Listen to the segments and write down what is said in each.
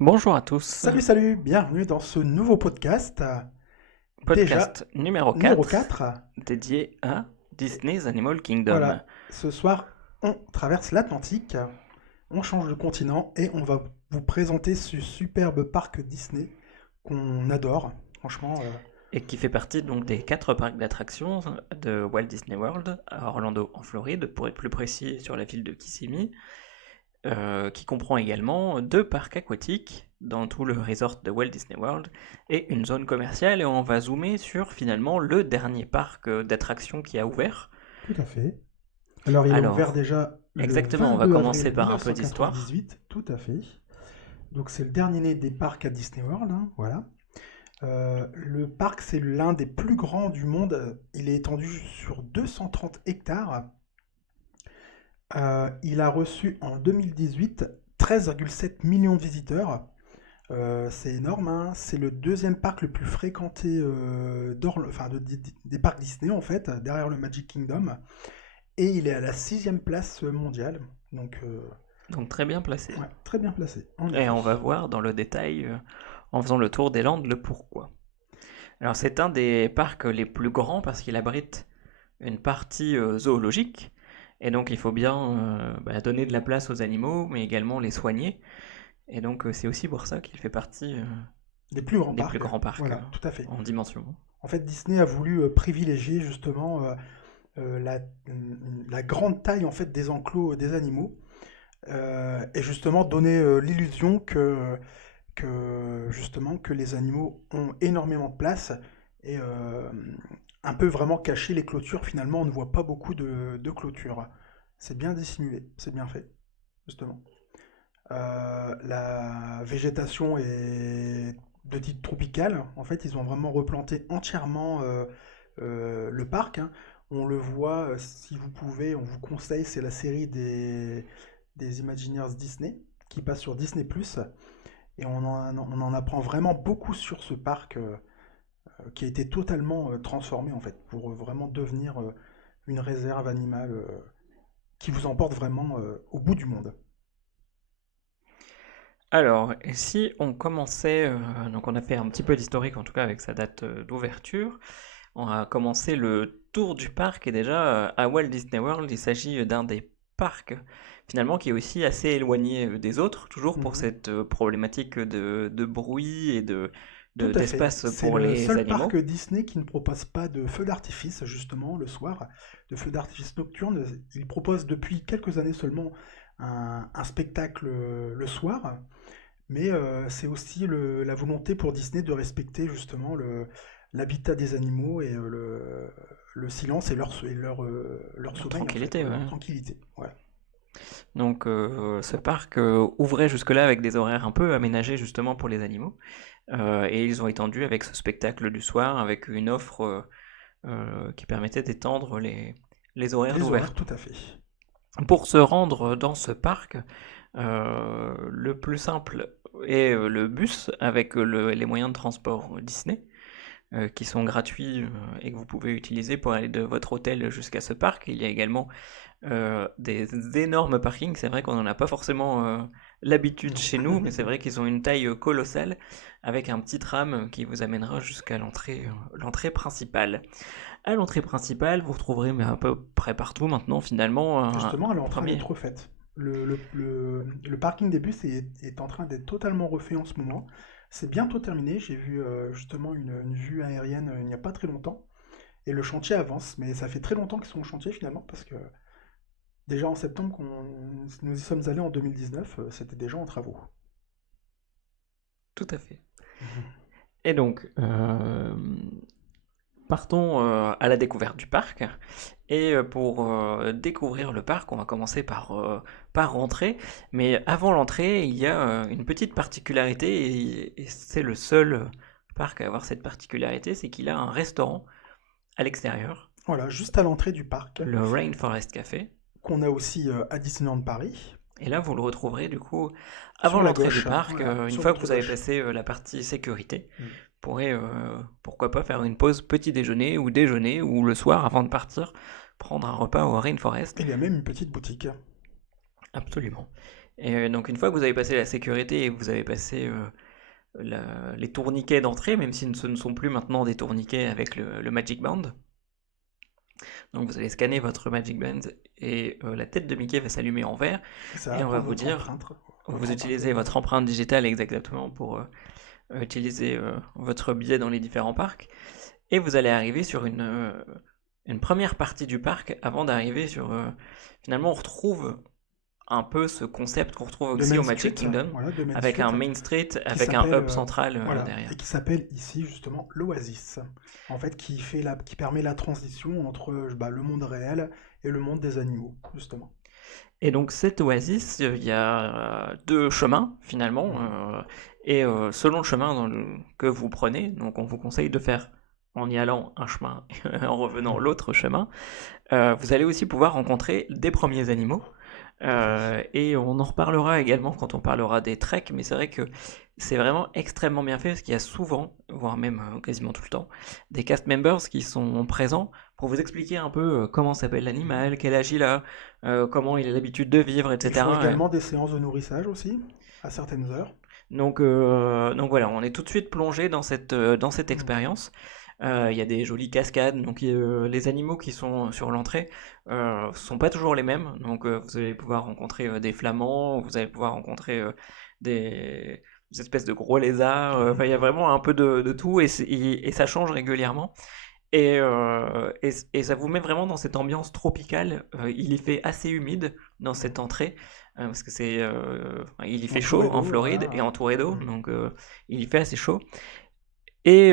Bonjour à tous, Salut, bienvenue dans ce nouveau podcast, déjà podcast numéro numéro 4 4. dédié à Et Disney's Animal Kingdom. voilà, ce soir, on traverse l'Atlantique, on change de continent et on va vous présenter ce superbe parc Disney qu'on adore, franchement. Et qui fait partie donc des 4 parcs d'attractions de Walt Disney World à Orlando en Floride, pour être plus précis sur la ville de Kissimmee, qui comprend également 2 parcs aquatiques dans tout le resort de Walt Disney World et une zone commerciale, et on va zoomer sur finalement le dernier parc d'attractions qui a ouvert. Tout à fait. Alors, il a ouvert Alors, déjà le exactement, on va 22 avril commencer par un peu d'histoire. 1998, tout à fait. Donc, c'est le dernier né des parcs à Disney World, hein, voilà. Le parc, c'est l'un des plus grands du monde. Il est étendu sur 230 hectares. Il a reçu en 2018 13,7 millions de visiteurs. C'est énorme, hein. C'est le deuxième parc le plus fréquenté des parcs Disney, en fait, derrière le Magic Kingdom. Et il est à la sixième place mondiale. Donc, Donc très bien placé. ouais, très bien placé, en Et effet. on va voir dans le détail, en faisant le tour des Landes, le pourquoi. Alors c'est un des parcs les plus grands parce qu'il abrite une partie zoologique, et donc il faut bien donner de la place aux animaux, mais également les soigner. Et donc c'est aussi pour ça qu'il fait partie Les plus grands des plus parcs, grands parcs voilà, tout à fait. en dimension. En fait, Disney a voulu privilégier justement la grande taille en fait des enclos des animaux et justement donner l'illusion que justement que les animaux ont énormément de place et un peu vraiment cacher les clôtures. Finalement, on ne voit pas beaucoup de clôtures. C'est bien dissimulé, c'est bien fait, justement. La végétation est de type tropical. En fait, ils ont vraiment replanté entièrement le parc, hein. On le voit, si vous pouvez, on vous conseille, c'est la série des Imagineers Disney qui passe sur Disney+. Et on en apprend vraiment beaucoup sur ce parc qui a été totalement transformé en fait pour vraiment devenir une réserve animale qui vous emporte vraiment au bout du monde. Alors, et si on commençait, donc on a fait un petit peu d'historique en tout cas avec sa date d'ouverture. On a commencé le tour du parc, et déjà à Walt Disney World, il s'agit d'un des parcs finalement qui est aussi assez éloigné des autres, toujours pour Mhm. cette problématique de bruit et Tout à fait. d'espace C'est pour le les seul parc animaux. Disney qui ne propose pas de feux d'artifice, justement, le soir, de feux d'artifice nocturne. Il propose depuis quelques années seulement un spectacle le soir, mais c'est aussi la volonté pour Disney de respecter justement l'habitat des animaux et le silence et leur Leur sommeil, en fait, tranquillité, quoi, ouais. leur tranquillité. Voilà. Donc ce parc ouvrait jusque-là avec des horaires un peu aménagés justement pour les animaux. Et ils ont étendu avec ce spectacle du soir, avec une offre qui permettait d'étendre les horaires Les horaires, tout d'ouverture. à fait. Pour se rendre dans ce parc, le plus simple est le bus avec les moyens de transport Disney, qui sont gratuits et que vous pouvez utiliser pour aller de votre hôtel jusqu'à ce parc. Il y a également des énormes parkings. C'est vrai qu'on n'en a pas forcément l'habitude Non. chez nous, mais c'est vrai qu'ils ont une taille colossale avec un petit tram qui vous amènera jusqu'à l'entrée principale. À l'entrée principale, vous retrouverez mais à peu près partout maintenant finalement Justement, elle est en train premier. d'être refaite. Le parking des bus est en train d'être totalement refait en ce moment. C'est bientôt terminé. J'ai vu justement une vue aérienne il n'y a pas très longtemps. Et le chantier avance, mais ça fait très longtemps qu'ils sont au chantier finalement, parce que déjà en septembre, nous y sommes allés en 2019, c'était déjà en travaux. Tout à fait. Mhm. Et donc, partons à la découverte du parc. Et pour découvrir le parc, on va commencer par rentrer. Mais avant l'entrée, il y a une petite particularité, et c'est le seul parc à avoir cette particularité, c'est qu'il a un restaurant à l'extérieur, Voilà, juste à l'entrée du parc, le Rainforest Café. qu'on a aussi à Disneyland Paris, Et là, vous le retrouverez du coup avant sur la l'entrée du gauche, parc, voilà, une sur fois que votre vous avez gauche. passé la partie sécurité. Mm. Vous pourrez, pourquoi pas, faire une pause petit déjeuner ou déjeuner, ou le soir avant de partir, prendre un repas au Rainforest. Il y a même une petite boutique. Absolument. Et donc une fois que vous avez passé la sécurité et que vous avez passé les tourniquets d'entrée, même si ce ne sont plus maintenant des tourniquets avec le Magic Band, donc vous allez scanner votre Magic Band et la tête de Mickey va s'allumer en vert Et ça et va on va prendre vous votre dire, empreinte, vous utilisez votre empreinte digitale exactement pour utiliser votre billet dans les différents parcs et vous allez arriver sur une première partie du parc avant d'arriver sur... finalement, on retrouve un peu ce concept qu'on retrouve de aussi Main au Street, Magic Kingdom, voilà, de Main avec Street, un Main Street, qui avec un s'appelle hub central voilà, derrière. et qui s'appelle ici justement l'Oasis. En fait, qui permet la transition entre le monde réel et le monde des animaux, justement. Et donc cette oasis, il y a deux chemins finalement, et selon le chemin que vous prenez, donc on vous conseille de faire en y allant un chemin et en revenant l'autre chemin, vous allez aussi pouvoir rencontrer des premiers animaux. Et on en reparlera également quand on parlera des treks, mais c'est vrai que c'est vraiment extrêmement bien fait parce qu'il y a souvent, voire même quasiment tout le temps, des cast members qui sont présents pour vous expliquer un peu comment s'appelle l'animal, quel âge il a, comment il a l'habitude de vivre, Ils font etc. également des séances de nourrissage aussi, à certaines heures. Donc voilà, on est tout de suite plongé dans cette expérience. Il y a des jolies cascades, donc les animaux qui sont sur l'entrée sont pas toujours les mêmes. Donc vous allez pouvoir rencontrer des flamands, vous allez pouvoir rencontrer des espèces de gros lézards. Enfin, il y a vraiment un peu de tout et ça change régulièrement. Et ça vous met vraiment dans cette ambiance tropicale. Il y fait assez humide dans cette entrée, parce que il y fait chaud Entouré en d'eau, Floride voilà. et entouré d'eau, donc il y fait assez chaud. Et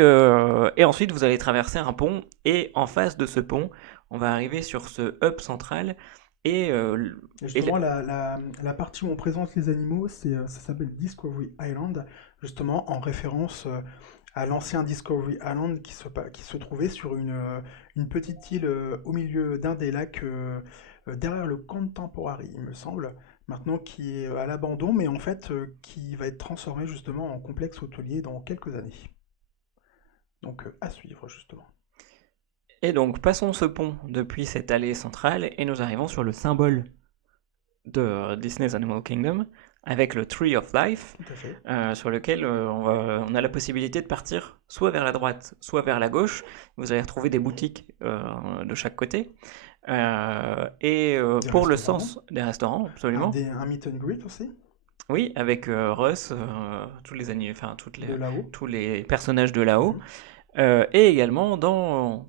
ensuite, vous allez traverser un pont, et en face de ce pont, on va arriver sur ce hub central. Et, Et et justement, la partie où on présente les animaux, ça s'appelle Discovery Island, justement en référence à l'ancien Discovery Island qui se trouvait sur une petite île au milieu d'un des lacs derrière le Contemporary, il me semble, maintenant qui est à l'abandon, mais en fait qui va être transformé justement en complexe hôtelier dans quelques années. Donc à suivre justement. et donc, passons ce pont depuis cette allée centrale, et nous arrivons sur le symbole de Disney's Animal Kingdom, avec le Tree of Life, Tout à fait. sur lequel on a la possibilité de partir soit vers la droite, soit vers la gauche. Vous allez retrouver des boutiques de chaque côté. Et Des pour le restaurants. sens des restaurants, absolument. Un meet and greet aussi, Oui, avec Russ, de là-haut. tous les personnages de là-haut. Mhm. Et également en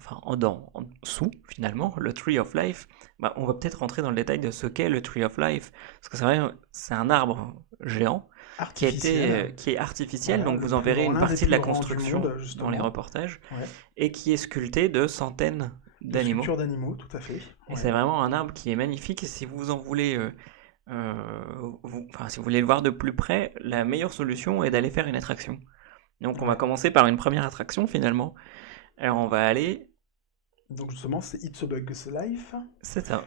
dessous, finalement, le Tree of Life. Bah, on va peut-être rentrer dans le détail de ce qu'est le Tree of Life, parce que c'est vrai, c'est un arbre géant Artificiel. qui est artificiel, Voilà, donc vous en verrez une l'un des partie de la plus grands du construction monde, dans les justement. reportages, Ouais. et qui est sculpté de centaines De d'animaux. sculptures d'animaux, tout à fait. Et Ouais. c'est vraiment un arbre qui est magnifique, et si vous en voulez, si vous voulez le voir de plus près, la meilleure solution est d'aller faire une attraction. Donc on va Ouais. commencer par une première attraction finalement. Alors on va aller... Donc justement, c'est It's a Bug's Life. C'est ça.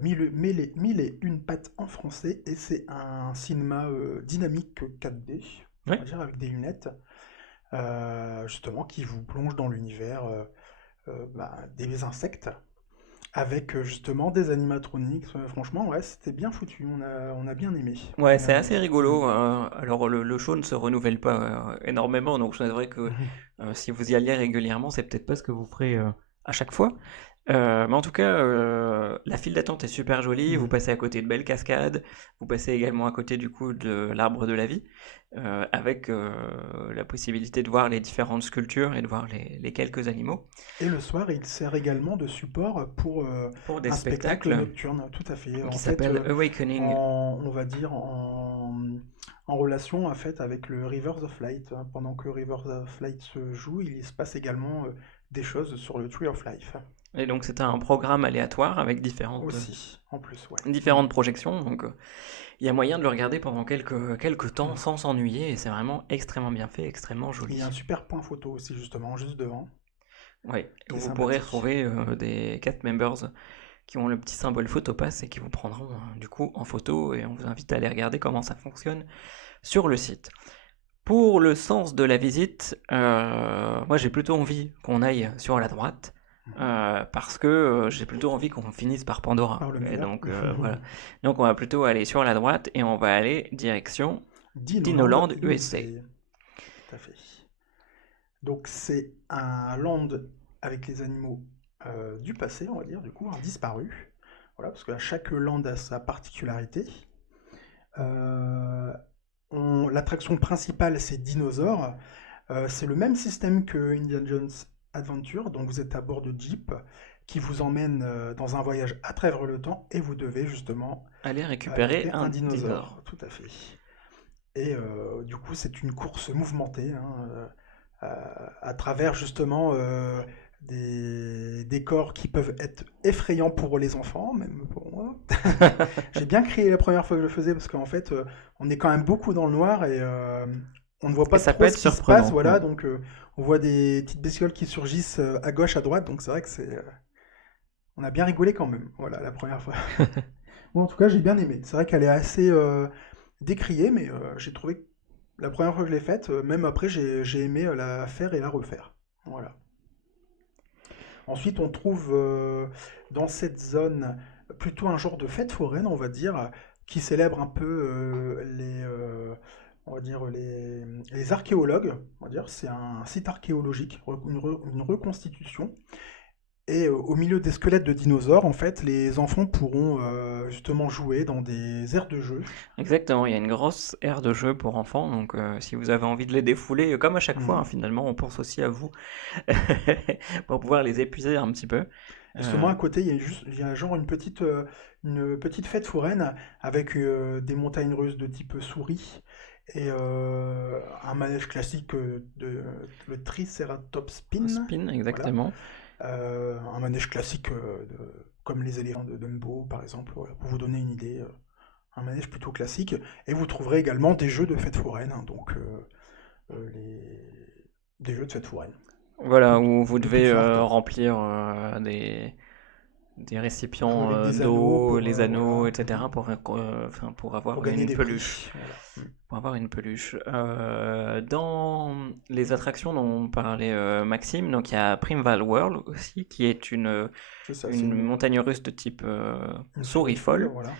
Mille et une pattes en français, et c'est un cinéma dynamique 4D, on Oui. va dire, avec des lunettes, justement, qui vous plonge dans l'univers des insectes, avec justement des animatroniques. Franchement, ouais, c'était bien foutu, on a bien aimé. On a Ouais, bien c'est aimé. assez rigolo. Alors le show ne se renouvelle pas énormément, donc c'est vrai que si vous y alliez régulièrement, c'est peut-être pas ce que vous ferez à chaque fois. Mais en tout cas, la file d'attente est super jolie. Vous passez à côté de belles cascades. Vous passez également à côté du coup de l'arbre de la vie, avec la possibilité de voir les différentes sculptures et de voir les quelques animaux. Et le soir, il sert également de support Pour des un spectacle spectacles nocturne, tout à fait. En qui fait, s'appellent Awakening. on va dire en relation en fait avec le Rivers of Light, hein. Pendant que Rivers of Light se joue, il se passe également des choses sur le Tree of Life Et donc c'est un programme aléatoire avec aussi, en plus, ouais. différentes projections. Donc il y a moyen de le regarder pendant quelques temps sans s'ennuyer. Et c'est vraiment extrêmement bien fait, extrêmement Il y a joli. un super point photo aussi justement, juste devant, Ouais. qui est Vous pourrez sympathique. retrouver des cast members qui ont le petit symbole photopass et qui vous prendront du coup en photo, et on vous invite à aller regarder comment ça fonctionne sur le site. Pour le sens de la visite, moi j'ai plutôt envie qu'on aille sur la droite, parce que j'ai plutôt envie qu'on finisse par Pandora. Par le Et meilleur. donc voilà. Donc on va plutôt aller sur la droite et on va aller direction Dinoland Dinoland USA. USA. Tout à fait. Donc c'est un land avec les animaux du passé, on va dire, du coup, hein, disparus. Voilà, parce que chaque land a sa particularité. Euh, L'attraction principale, c'est Dinosaure. C'est le même système que Indiana Jones Adventure, donc vous êtes à bord de Jeep qui vous emmène dans un voyage à travers le temps et vous devez justement Aller récupérer arrêter un un dinosaure. dinosaure. Tout à fait. Et du coup, c'est une course mouvementée, hein, à travers justement des décors qui peuvent être effrayants pour les enfants, même pour moi. J'ai bien crié la première fois que je le faisais parce qu'en fait, on est quand même beaucoup dans le noir et on ne voit Et pas ça peut trop être ce qui se passe, surprenant. voilà. Ouais. Donc, on voit des petites bestioles qui surgissent à gauche, à droite. Donc, c'est vrai que on a bien rigolé quand même. Voilà, la première fois. Bon, en tout cas, j'ai bien aimé. C'est vrai qu'elle est assez décriée, mais j'ai trouvé que la première fois que je l'ai faite, même après, j'ai aimé la faire et la refaire. Voilà. Ensuite, on trouve dans cette zone plutôt un genre de fête foraine, on va dire, qui célèbre un peu on va dire les archéologues. On va dire, c'est un site archéologique, une reconstitution. Et au milieu des squelettes de dinosaures, en fait, les enfants pourront justement jouer dans des aires de jeu. Exactement, il y a une grosse aire de jeu pour enfants, donc si vous avez envie de les défouler, comme à chaque fois, hein, Mhm. finalement, on pense aussi à vous pour pouvoir les épuiser un petit peu. Justement, à côté, il y a genre une petite fête foraine avec des montagnes russes de type souris et un manège classique le Triceratops Spin. Spin, Voilà. exactement. Un manège classique comme les éléphants de Dumbo, par exemple, voilà, pour vous donner une idée. Un manège plutôt classique. Et vous trouverez également des jeux de fête foraine, hein, donc des jeux de fête foraine. Voilà, où vous De toutes devez sortes. remplir des récipients Avec des anneaux d'eau, pour, les anneaux, voilà, etc. pour pour avoir gagner une des peluche. prix. Voilà. Pour avoir une peluche. Dans les attractions dont parlait Maxime, donc il y a Primeval World aussi, qui est C'est ça, c'est une montagne russe de type souris folle, voilà.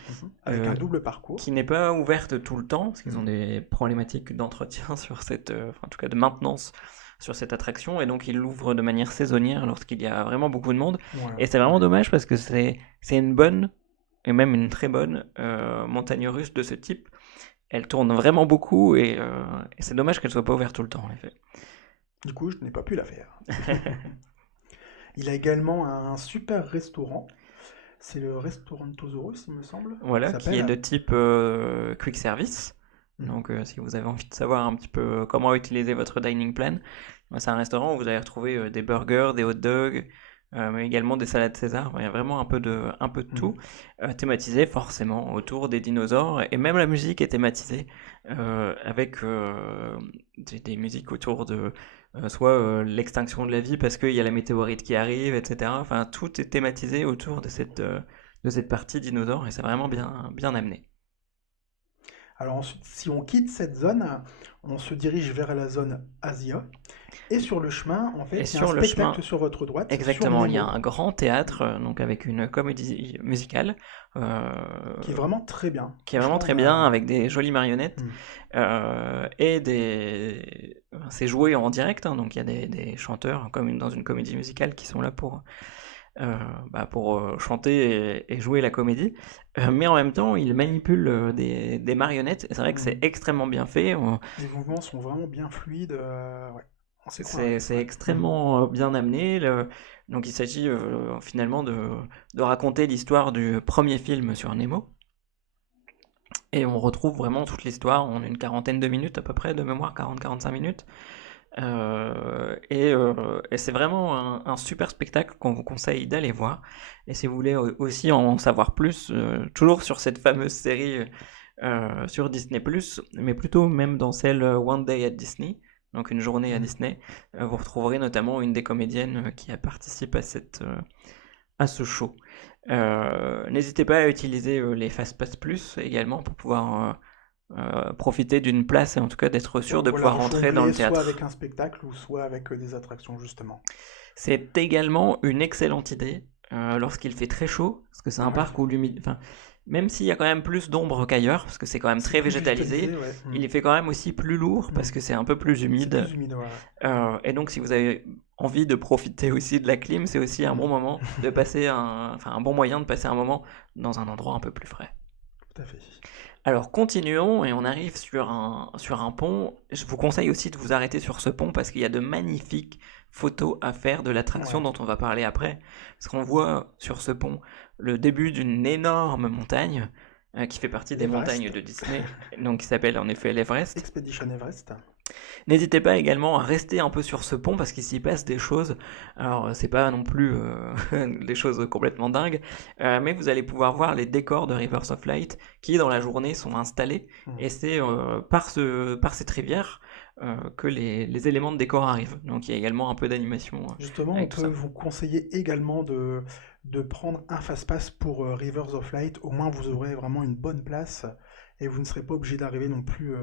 Avec un euh, double parcours. qui n'est pas ouverte tout le temps, parce qu'ils ont Mhm. des problématiques d'entretien sur cette, enfin, en tout cas de maintenance sur cette attraction, et donc ils l'ouvrent de manière saisonnière lorsqu'il y a vraiment beaucoup de monde. Voilà. Et c'est vraiment dommage parce que c'est une bonne, et même une très bonne montagne russe de ce type. Elle tourne vraiment beaucoup et c'est dommage qu'elle soit pas ouverte tout le temps, en effet. Du coup, je n'ai pas pu la faire. Il a également un super restaurant. C'est le restaurant Tosaurus, il me semble. Il Voilà, qui est s'appelle. de type quick service. Mhm. Donc, si vous avez envie de savoir un petit peu comment utiliser votre dining plan, c'est un restaurant où vous allez retrouver des burgers, des hot dogs, mais également des salades César. Il y a vraiment un peu de tout, Mhm. thématisé forcément autour des dinosaures. Et même la musique est thématisée avec des musiques autour de soit l'extinction de la vie parce qu'il y a la météorite qui arrive, etc. Enfin, tout est thématisé autour de cette partie dinosaure et c'est vraiment bien amené. Alors ensuite, si on quitte cette zone, on se dirige vers la zone Asia. Et sur le chemin, en Et fait, il y a un sur le chemin, spectacle sur votre droite sur exactement, il y a Nemo, un grand théâtre, donc avec une comédie musicale, euh, qui est vraiment très bien. qui est vraiment Franchement, très bien, avec des jolies marionnettes, Mhm. et c'est joué en direct, hein, donc il y a des chanteurs, comme dans une comédie musicale, qui sont là pour chanter et jouer la comédie. Mais en même temps, ils manipulent des marionnettes, et c'est vrai que c'est Mhm. extrêmement bien fait. Les mouvements sont vraiment bien fluides. Ouais. On s'y croirait. C'est Ouais. extrêmement bien amené. Donc il s'agit finalement de raconter l'histoire du premier film sur Nemo. Et on retrouve vraiment toute l'histoire en une quarantaine de minutes à peu près, de mémoire, 40-45 minutes. Et c'est vraiment un super spectacle qu'on vous conseille d'aller voir. Et si vous voulez aussi en savoir plus, toujours sur cette fameuse série sur Disney+, mais plutôt même dans celle One Day at Disney, donc une journée à Mhm. Disney, vous retrouverez notamment une des comédiennes qui a participé à ce show. N'hésitez pas à utiliser les Fastpass Plus également pour pouvoir profiter d'une place et en tout cas d'être sûr de Voilà, pouvoir rentrer dans le jongler soit avec théâtre. un spectacle ou soit avec des attractions, justement. C'est également une excellente idée lorsqu'il fait très chaud, parce que c'est un Ouais, parc où l'humidité, enfin, même s'il y a quand même plus d'ombre qu'ailleurs, parce que c'est quand même c'est très plus végétalisé, végétalisé, ouais. il est fait quand même aussi plus lourd parce Mm. que c'est un peu plus C'est humide. plus humide, ouais, ouais. Et donc, si vous avez envie de profiter aussi de la clim, c'est aussi un bon Mm. moment de passer enfin, un bon moyen de passer un moment dans un endroit un peu plus frais. Tout à fait. Alors continuons et on arrive sur un pont. Je vous conseille aussi de vous arrêter sur ce pont parce qu'il y a de magnifiques photos à faire de l'attraction Ouais. dont on va parler après. Parce qu'on voit sur ce pont le début d'une énorme montagne qui fait partie des montagnes Everest. de Disney, donc qui s'appelle en effet l'Everest. Expedition Everest. N'hésitez pas également à rester un peu sur ce pont parce qu'il s'y passe des choses. Alors, c'est pas non plus des choses complètement dingues, mais vous allez pouvoir voir les décors de Rivers of Light qui, dans la journée, sont installés. Mm. Et c'est par cette rivière que les éléments de décor arrivent. Donc, il y a également un peu d'animation Justement, on avec tout peut ça. vous conseiller également de prendre un fast-pass pour Rivers of Light. Au moins, vous aurez vraiment une bonne place et vous ne serez pas obligé d'arriver non plus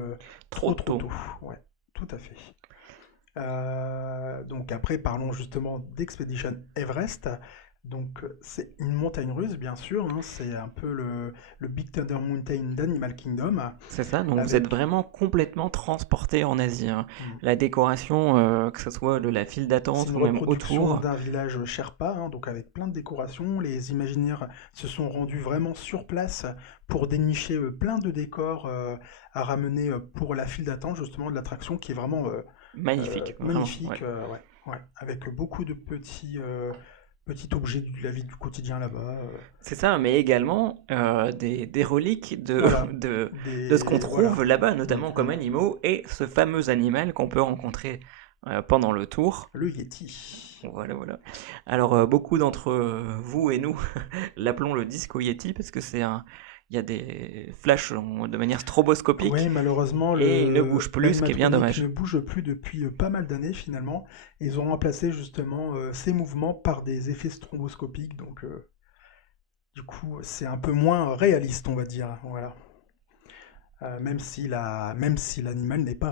Trop trop tôt. tôt. Ouais, tout à fait. Donc après, parlons justement d'Expedition Everest. Donc c'est une montagne russe, bien sûr, hein. C'est un peu le Big Thunder Mountain d'Animal Kingdom, C'est ça, donc vous êtes avec vraiment complètement transporté en Asie, hein. hmm, La décoration, que ce soit de la file c'est d'attente une ou même reproduction autour, d'un village Sherpa, hein, donc avec plein de décorations. Les imaginaires se sont rendus vraiment sur place pour dénicher plein de décors à ramener pour la file d'attente justement de l'attraction qui est vraiment magnifique, vraiment, ouais. magnifique, ouais, ouais, avec beaucoup de petits objets de la vie du quotidien là-bas. C'est ça, mais également des reliques Voilà, de ce qu'on voilà. trouve là-bas, Mm, notamment comme mm. animaux, et ce fameux animal qu'on peut rencontrer pendant le tour. Le Yeti. Voilà, voilà. Alors, beaucoup d'entre vous et nous l'appelons le Disco Yeti parce que il y a des flashs de manière Oui, stroboscopique malheureusement, et il ne bouge plus, ce qui est bien l'animatronique ne dommage. bouge plus depuis pas mal d'années finalement. Ils ont remplacé justement ces mouvements par des effets stromboscopiques, donc du coup c'est un peu moins réaliste, on va dire. Voilà. Même si l'animal n'est pas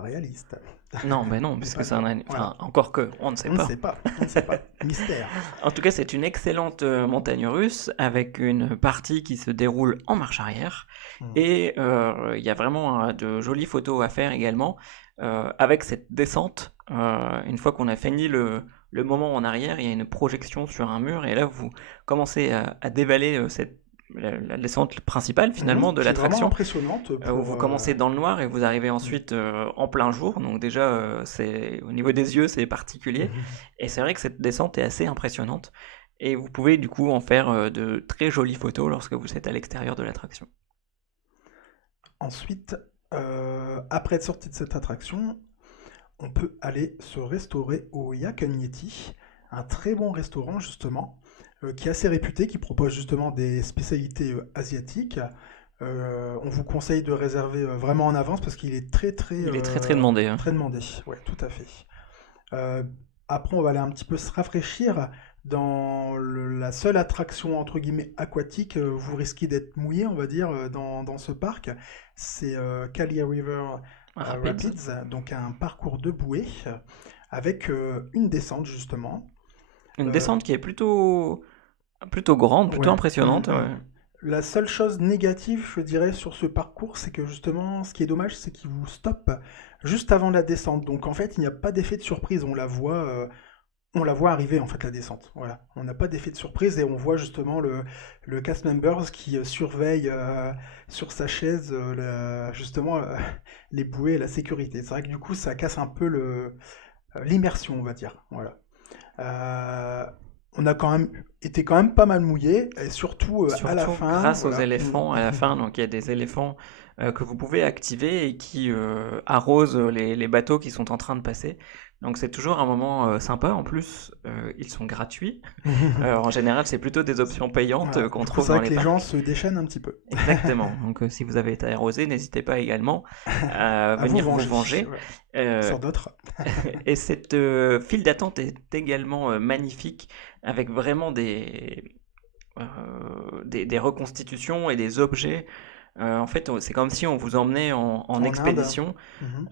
réaliste. Non, ben non, puisque c'est Voilà. enfin, encore que, on ne sait On ne pas. sait pas, on ne sait pas. Mystère. En tout cas, c'est une excellente montagne russe avec une partie qui se déroule en marche arrière Hmm. et il y a vraiment de jolies photos à faire également avec cette descente. Une fois qu'on a fini le moment en arrière, il y a une projection sur un mur et là vous commencez à dévaler la descente principale finalement Mhm, de qui est vraiment l'attraction impressionnante où pour. vous commencez dans le noir et vous arrivez Hmm. ensuite en plein jour. Donc déjà, c'est au niveau des yeux, c'est particulier. Et c'est vrai que cette descente est assez impressionnante. Et vous pouvez du coup en faire de très jolies photos lorsque vous êtes à l'extérieur de l'attraction. Ensuite, après être sorti de cette attraction, on peut aller se restaurer au Yeti, un très bon restaurant justement, qui est assez réputé, qui propose justement des spécialités asiatiques. On vous conseille de réserver vraiment en avance parce qu'il est Il est très très demandé, hein. très demandé. Ouais, tout à fait. Euh, Après, on va aller un petit peu se rafraîchir. Dans la seule attraction entre guillemets aquatique, vous risquez d'être mouillé, on va dire, dans ce parc. C'est Kalia River Rapide. Rapids, donc un parcours de bouée avec une descente justement. Une Euh, descente qui est plutôt grande, plutôt ouais. impressionnante. Ouais. La seule chose négative, je dirais, sur ce parcours, c'est que justement, ce qui est dommage, c'est qu'il vous stoppe juste avant la descente. Donc en fait, il n'y a pas d'effet de surprise. On la voit arriver en fait la descente. Voilà, on n'a pas d'effet de surprise et on voit justement le cast members qui surveille sur sa chaise justement les bouées et la sécurité. C'est vrai que du coup, ça casse un peu l'immersion, on va dire. Voilà. Euh, on a quand même été quand même pas mal mouillé et surtout à la Surtout fin. grâce aux Voilà. éléphants à la fin. Donc il y a des éléphants que vous pouvez activer et qui arrosent les bateaux qui sont en train de passer. Donc c'est toujours un moment sympa. En plus, ils sont gratuits. En général, c'est plutôt des options payantes Voilà. qu'on Du coup, trouve c'est dans vrai que les les gens parcs. se déchaînent un petit peu. Exactement. Donc si vous avez été arrosé, n'hésitez pas également à À vous venir vous venger. venger. Ouais. Euh, Sur d'autres. et cette file d'attente est également magnifique avec vraiment des reconstitutions et des objets En fait, c'est comme si on vous emmenait en En Inde. expédition, Mhm.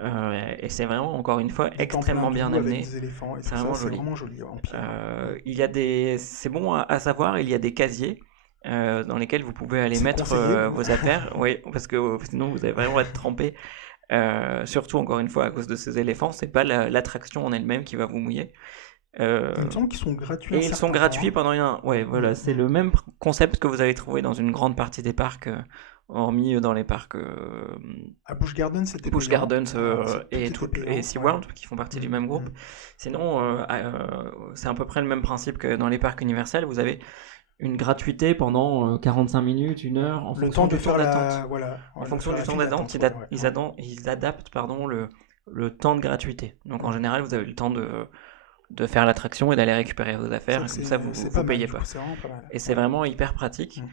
et c'est vraiment, encore une fois, Des temples extrêmement bien hindous avec amené. des éléphants et C'est tout ça, vraiment c'est joli. vraiment joli, ouais, en pierre. Mhm. Il y a c'est bon à savoir, il y a des casiers dans lesquels vous pouvez aller C'est mettre conseillé. vos affaires. Oui, parce que sinon vous allez vraiment être trempé. Surtout, encore une fois, à cause de ces éléphants, c'est pas l'attraction en elle-même qui va vous mouiller. Il Euh, me semble qu'ils sont gratuits un et ils sont certain temps, gratuits hein. pendant un. Ouais, voilà, c'est Mhm. le même concept que vous allez trouver dans une grande partie des parcs, hormis dans les parcs À Busch Garden, c'était Busch payant. Gardens Tout était et payant, ouais. SeaWorld, qui font partie du Mhm. même groupe. Mhm. Sinon, c'est à peu près le même principe que dans les parcs universels. Vous avez une gratuité pendant 45 minutes, 1 heure, en Le fonction temps de du temps faire d'attente. voilà, En de fonction faire du la temps file d'attente, d'attente, ouais, ouais, ouais. ils adaptent, pardon, le temps de gratuité. Donc en Mhm. général, vous avez le temps de faire l'attraction et d'aller récupérer vos C'est affaires, vrai et que comme ça, c'est vous pas mal, payez du coup, pas. c'est vraiment pas mal. Et c'est Ouais. vraiment hyper pratique. Mhm.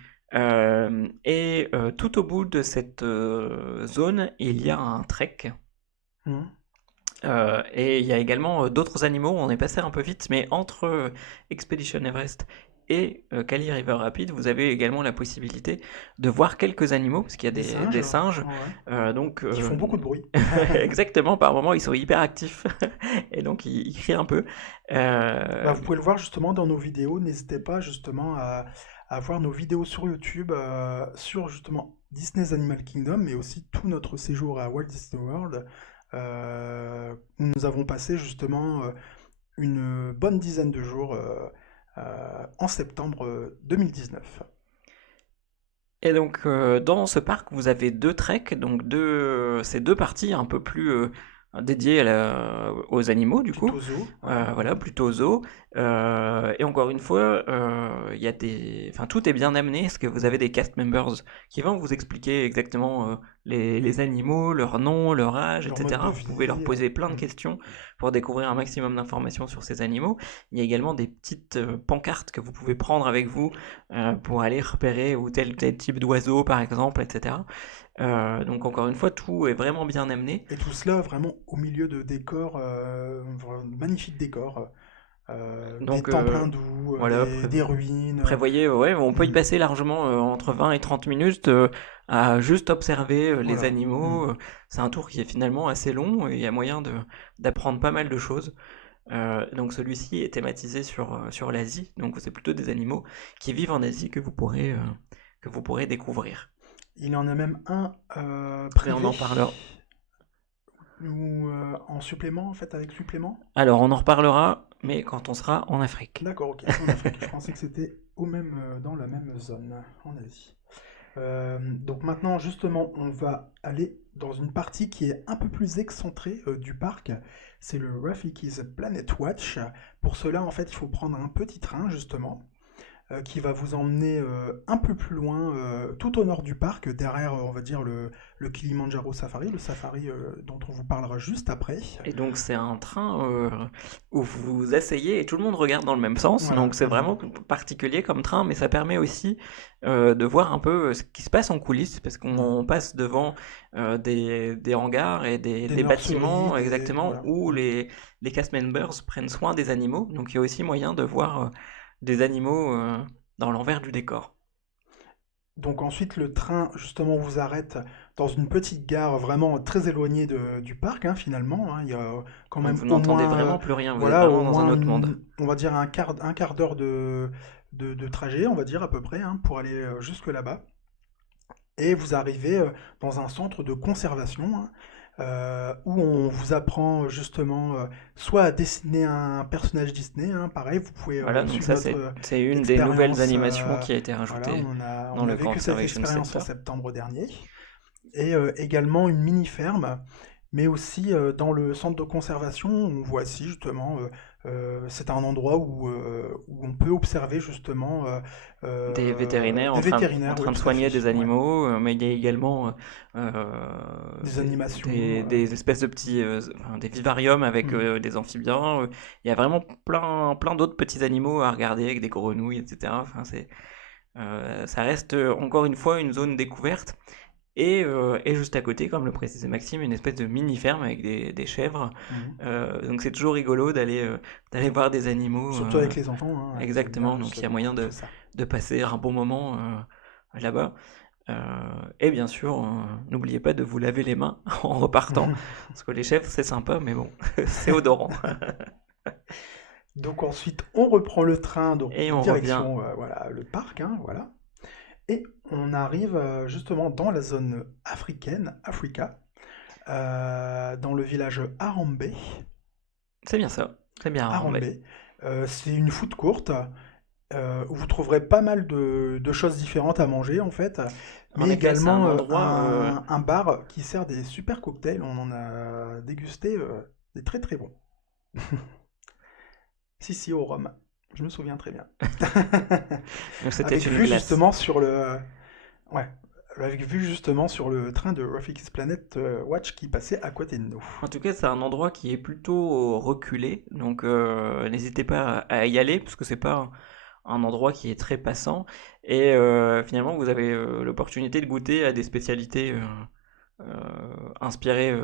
Tout au bout de cette zone, il y a un trek. Mhm. Et il y a également d'autres animaux. On est passé un peu vite, mais entre Expedition Everest et Kali River Rapid, vous avez également la possibilité de voir quelques animaux, parce qu'il y a Des singes, des singes. ouais, Donc, qui font beaucoup de bruit. exactement, par moments, ils sont hyper actifs, et donc ils crient un peu. Bah, Euh, vous pouvez le voir justement dans nos vidéos. N'hésitez pas justement à voir nos vidéos sur YouTube sur justement Disney's Animal Kingdom, mais aussi tout notre séjour à Walt Disney World, où nous avons passé justement une bonne dizaine de jours en septembre 2019. Et donc, dans ce parc, vous avez deux treks, donc ces deux parties un peu plus dédiées aux animaux, du coup. Plutôt zoo, ouais. Voilà, Mhm. plutôt zoo. Et encore une fois, enfin, tout est bien amené, parce que vous avez des cast members qui vont vous expliquer exactement les animaux, leur nom, leur âge, Leur mode de etc. Vous pouvez leur vie. poser plein de questions pour découvrir un maximum d'informations sur ces animaux. Il y a également des petites pancartes que vous pouvez prendre avec vous pour aller repérer ou tel type d'oiseau, par exemple, etc. Donc encore une fois, tout est vraiment bien amené. Et tout cela vraiment au milieu de décors, magnifiques décors, des Donc temples hindous, voilà, des ruines. prévoyez, ouais, on peut y Hmm, passer largement entre 20 et 30 minutes à juste observer les voilà. Hmm. animaux. C'est un tour qui est finalement assez long et il y a moyen d'apprendre pas mal de choses. Donc celui-ci est thématisé sur l'Asie, donc c'est plutôt des animaux qui vivent en Asie que vous pourrez découvrir. Il en a même un Mais on privé en parlera. ou en supplément, en fait, avec supplément. Alors on en reparlera, mais quand on sera en Afrique. D'accord, ok, en Afrique. Je pensais que c'était dans la même zone, en Asie. Donc maintenant, justement, on va aller dans une partie qui est un peu plus excentrée du parc. C'est le Rafiki's Planet Watch. Pour cela, en fait, il faut prendre un petit train, justement, qui va vous emmener un peu plus loin, tout au nord du parc, derrière, on va dire, le Kilimanjaro Safari, le safari dont on vous parlera juste après. Et donc c'est un train où vous vous asseyez et tout le monde regarde dans le même sens. Voilà. Donc c'est vraiment particulier comme train, mais ça permet aussi de voir un peu ce qui se passe en coulisses, parce Mhm. qu'on passe devant des hangars et Des des nurseries, bâtiments exactement voilà. où les cast members prennent soin des animaux. Donc il y a aussi moyen de voir des animaux dans l'envers du décor. Donc ensuite, le train, justement, vous arrête dans une petite gare vraiment très éloignée du parc, hein, finalement, hein. Il y a quand Donc même vous au n'entendez moins, vraiment plus rien, vous êtes voilà, vraiment au dans un moins, autre monde. on va dire un quart d'heure de trajet, on va dire à peu près, hein, pour aller jusque là-bas. Et vous arrivez dans un centre de conservation, hein, où on vous apprend justement soit à dessiner un personnage Disney, hein, pareil, vous pouvez Voilà, donc suivre ça notre c'est une des nouvelles expérience. animations qui a été Voilà, rajoutée dans on a le vécu cette Conservation expérience en Center. septembre dernier. Et également une mini-ferme, mais aussi dans le centre de conservation, on voit si justement, c'est un endroit où on peut observer justement Des vétérinaires des en vétérinaires, oui, train de tout à fait, soigner des ouais. animaux, mais il y a également Des animations. des espèces de petits, enfin, des vivariums avec Hmm. des amphibiens. Il y a vraiment plein d'autres petits animaux à regarder avec des grenouilles, etc. Enfin, ça reste encore une fois une zone découverte. Et juste à côté, comme le précisait Maxime, une espèce de mini-ferme avec des chèvres. Mhm. Donc c'est toujours rigolo d'aller voir des animaux. Surtout avec les enfants, hein, ils aiment bien Exactement, donc il y a justement moyen tout ça. de passer un bon moment là-bas. Euh, et bien sûr, n'oubliez pas de vous laver les mains en repartant, parce que les chèvres, c'est sympa, mais bon, c'est odorant. Donc ensuite, on reprend le train, donc Et on revient. direction voilà, le parc, hein, voilà. Et on arrive justement dans la zone africaine, Africa, dans le village Harambé. C'est bien ça, c'est bien Harambé. Harambé. C'est une food court où vous trouverez pas mal de choses différentes à manger en fait, En mais effet, c'est un également endroit. un bar qui sert des super cocktails. On en a dégusté des très très bons. Si, si, au rhum. Je me souviens très bien. C'était Avec une vue glace. justement sur le... Ouais. Avec vue justement sur le train de Rafiki Planet Watch qui passait à côté de nous. En tout cas, c'est un endroit qui est plutôt reculé, donc n'hésitez pas à y aller, parce que c'est pas un endroit qui est très passant. Et finalement, vous avez l'opportunité de goûter à des spécialités inspirées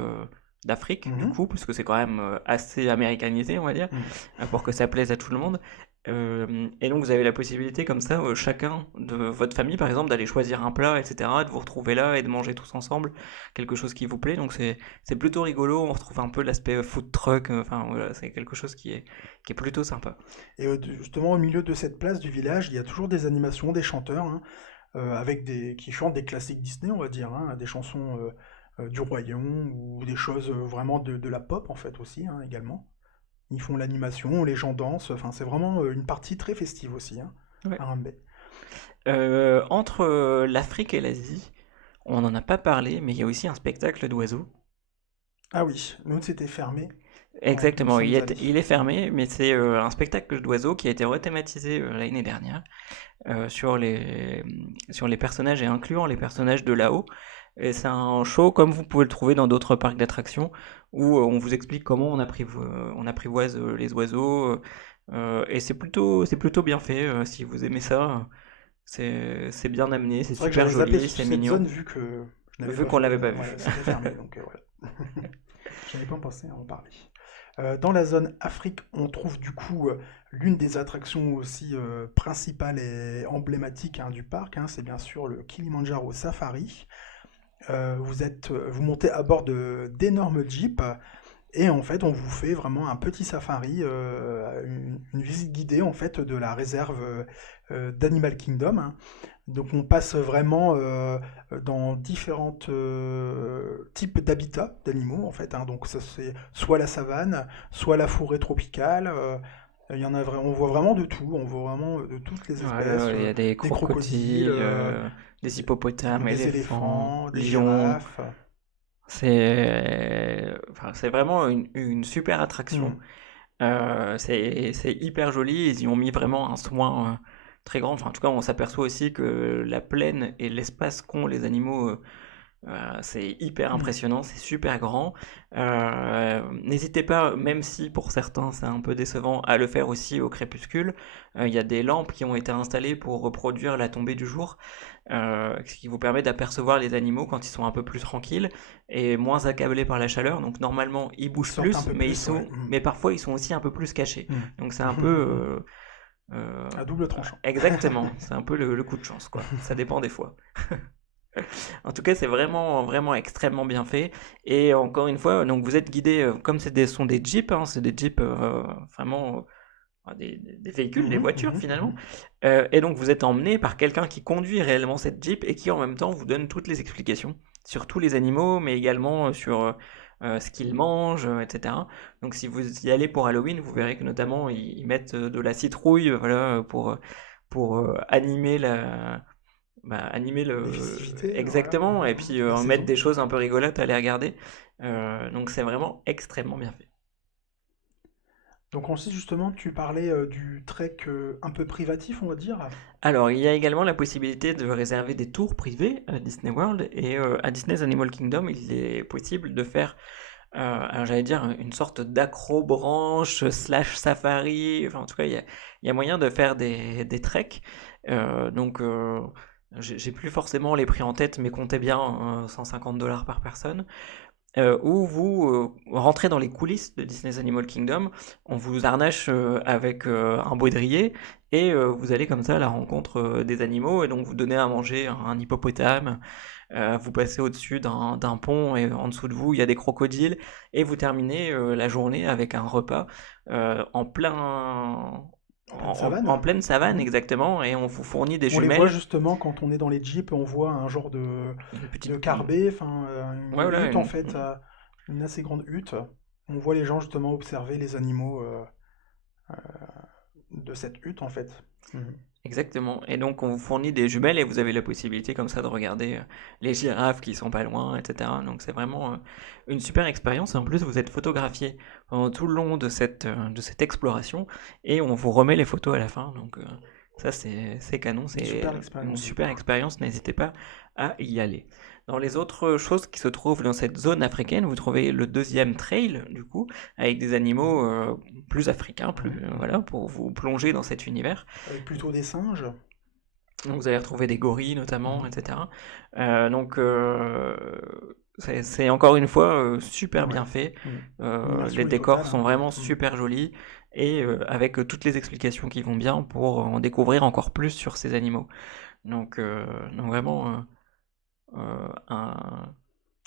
d'Afrique, du Mhm. coup, puisque c'est quand même assez américanisé, on va dire, Mhm. pour que ça plaise à tout le monde. Et donc, vous avez la possibilité, comme ça, chacun de votre famille, par exemple, d'aller choisir un plat, etc., de vous retrouver là et de manger tous ensemble quelque chose qui vous plaît. Donc, c'est plutôt rigolo. On retrouve un peu l'aspect food truck. Enfin, voilà, c'est quelque chose qui est plutôt sympa. Et justement, au milieu de cette place du village, il y a toujours des animations, des chanteurs, hein, avec qui chantent des classiques Disney, on va dire, hein, des chansons du royaume ou des choses vraiment de la pop en fait aussi, hein, également. Ils font l'animation, les gens dansent, enfin c'est vraiment une partie très festive aussi, hein, Ouais. à Rambay. Entre l'Afrique et l'Asie, on n'en a pas parlé, mais il y a aussi un spectacle d'oiseaux. Ah oui, nous c'était fermé quand nous Exactement, sommes allés. il est fermé, mais c'est un spectacle d'oiseaux qui a été rethématisé l'année dernière sur les personnages et incluant les personnages de là-haut. Et c'est un show comme vous pouvez le trouver dans d'autres parcs d'attractions où on vous explique comment on apprivoise les oiseaux. Et c'est plutôt bien fait si vous aimez ça. C'est bien amené, c'est C'est vrai que super j'avais zappé joli, c'est cette mignon, zone vu que je n'avais vu pas qu'on fait. l'avait pas vu. Voilà, c'était fermé, donc voilà. J'avais pas pensé à en parler. Dans la zone Afrique, on trouve du coup l'une des attractions aussi principales et emblématiques hein, du parc, hein, c'est bien sûr le Kilimanjaro Safari. Vous montez à bord d'énormes jeeps et en fait on vous fait vraiment un petit safari, une visite guidée en fait de la réserve d'Animal Kingdom, hein. Donc on passe vraiment dans différents types d'habitats d'animaux en fait, hein. Donc ça c'est soit la savane, soit la forêt tropicale. Il y en a on voit vraiment de tout, on voit vraiment de toutes les espèces, Ouais, il y a des des crocodiles, crocodiles, des hippopotames, des éléphants, éléphants, des lions. girafes. C'est vraiment une super attraction. Hmm. C'est hyper joli. Ils y ont mis vraiment un soin très grand. Enfin, en tout cas, on s'aperçoit aussi que la plaine et l'espace qu'ont les animaux, c'est hyper Hmm. impressionnant, c'est super grand. N'hésitez pas, même si pour certains c'est un peu décevant, à le faire aussi au crépuscule. Il y a des lampes qui ont été installées pour reproduire la tombée du jour, ce qui vous permet d'apercevoir les animaux quand ils sont un peu plus tranquilles et moins accablés par la chaleur. Donc normalement ils Ils bougent sortent un plus, peu plus, ouais. Hmm. mais parfois ils sont aussi un peu plus cachés. Donc c'est un peu Hmm. euh, À double tranchant. exactement, c'est un peu le coup de chance quoi. Ça dépend des fois. En tout cas, c'est vraiment, vraiment extrêmement bien fait. Et encore une fois, donc vous êtes guidé, comme sont des jeeps, hein, c'est des jeeps vraiment des véhicules, des Mhm, voitures mhm, finalement. mhm. Et donc vous êtes emmené par quelqu'un qui conduit réellement cette jeep et qui en même temps vous donne toutes les explications sur tous les animaux, mais également sur ce qu'ils mangent, etc. Donc si vous y allez pour Halloween, vous verrez que notamment ils mettent de la citrouille, voilà, pour animer animer Les le festivités, voilà. exactement et Mhm. puis La mettre saison. des choses un peu rigolotes à les regarder. Donc c'est vraiment extrêmement bien fait. Donc ensuite, justement, tu parlais du trek un peu privatif, on va dire. Alors il y a également la possibilité de réserver des tours privés à Disney World et à Disney's Animal Kingdom il est possible de faire alors j'allais dire une sorte d'acrobranche slash safari, enfin en tout cas il y a moyen de faire des treks. Donc j'ai plus forcément les prix en tête mais comptez bien $150 par personne. où vous rentrez dans les coulisses de Disney's Animal Kingdom. On vous harnache avec un baudrier et vous allez comme ça à la rencontre des animaux et donc vous donnez à manger un hippopotame. Vous passez au-dessus d'un pont et en dessous de vous il y a des crocodiles et vous terminez la journée avec un repas en plein En pleine savane. en pleine savane Mhm. exactement et on vous fournit des On les voit jumelles, justement quand on est dans les jeeps, on voit un genre une de petite carbet, enfin ouais une voilà hutte en fait, une assez grande hutte. On voit les gens justement observer les animaux de cette hutte en fait. Mhm. exactement. Et donc, on vous fournit des jumelles et vous avez la possibilité comme ça de regarder les girafes qui sont pas loin, etc. Donc, c'est vraiment une super expérience. Et en plus, vous êtes photographié pendant tout le long de cette exploration et on vous remet les photos à la fin. Donc, ça, c'est canon. Une C'est super une expérience du super coup. expérience. N'hésitez pas à y aller. Dans les autres choses qui se trouvent dans cette zone africaine, vous trouvez le deuxième trail, du coup, avec des animaux plus africains, plus, Mhm. voilà, pour vous plonger dans cet univers. Avec plutôt des singes. Donc vous allez retrouver des gorilles notamment, Mhm. etc. Donc c'est encore une fois super Ouais. bien fait. Mhm. Les L'immersion est décors totale, sont hein. vraiment Mhm. super jolis et avec toutes les explications qui vont bien pour en découvrir encore plus sur ces animaux. Donc vraiment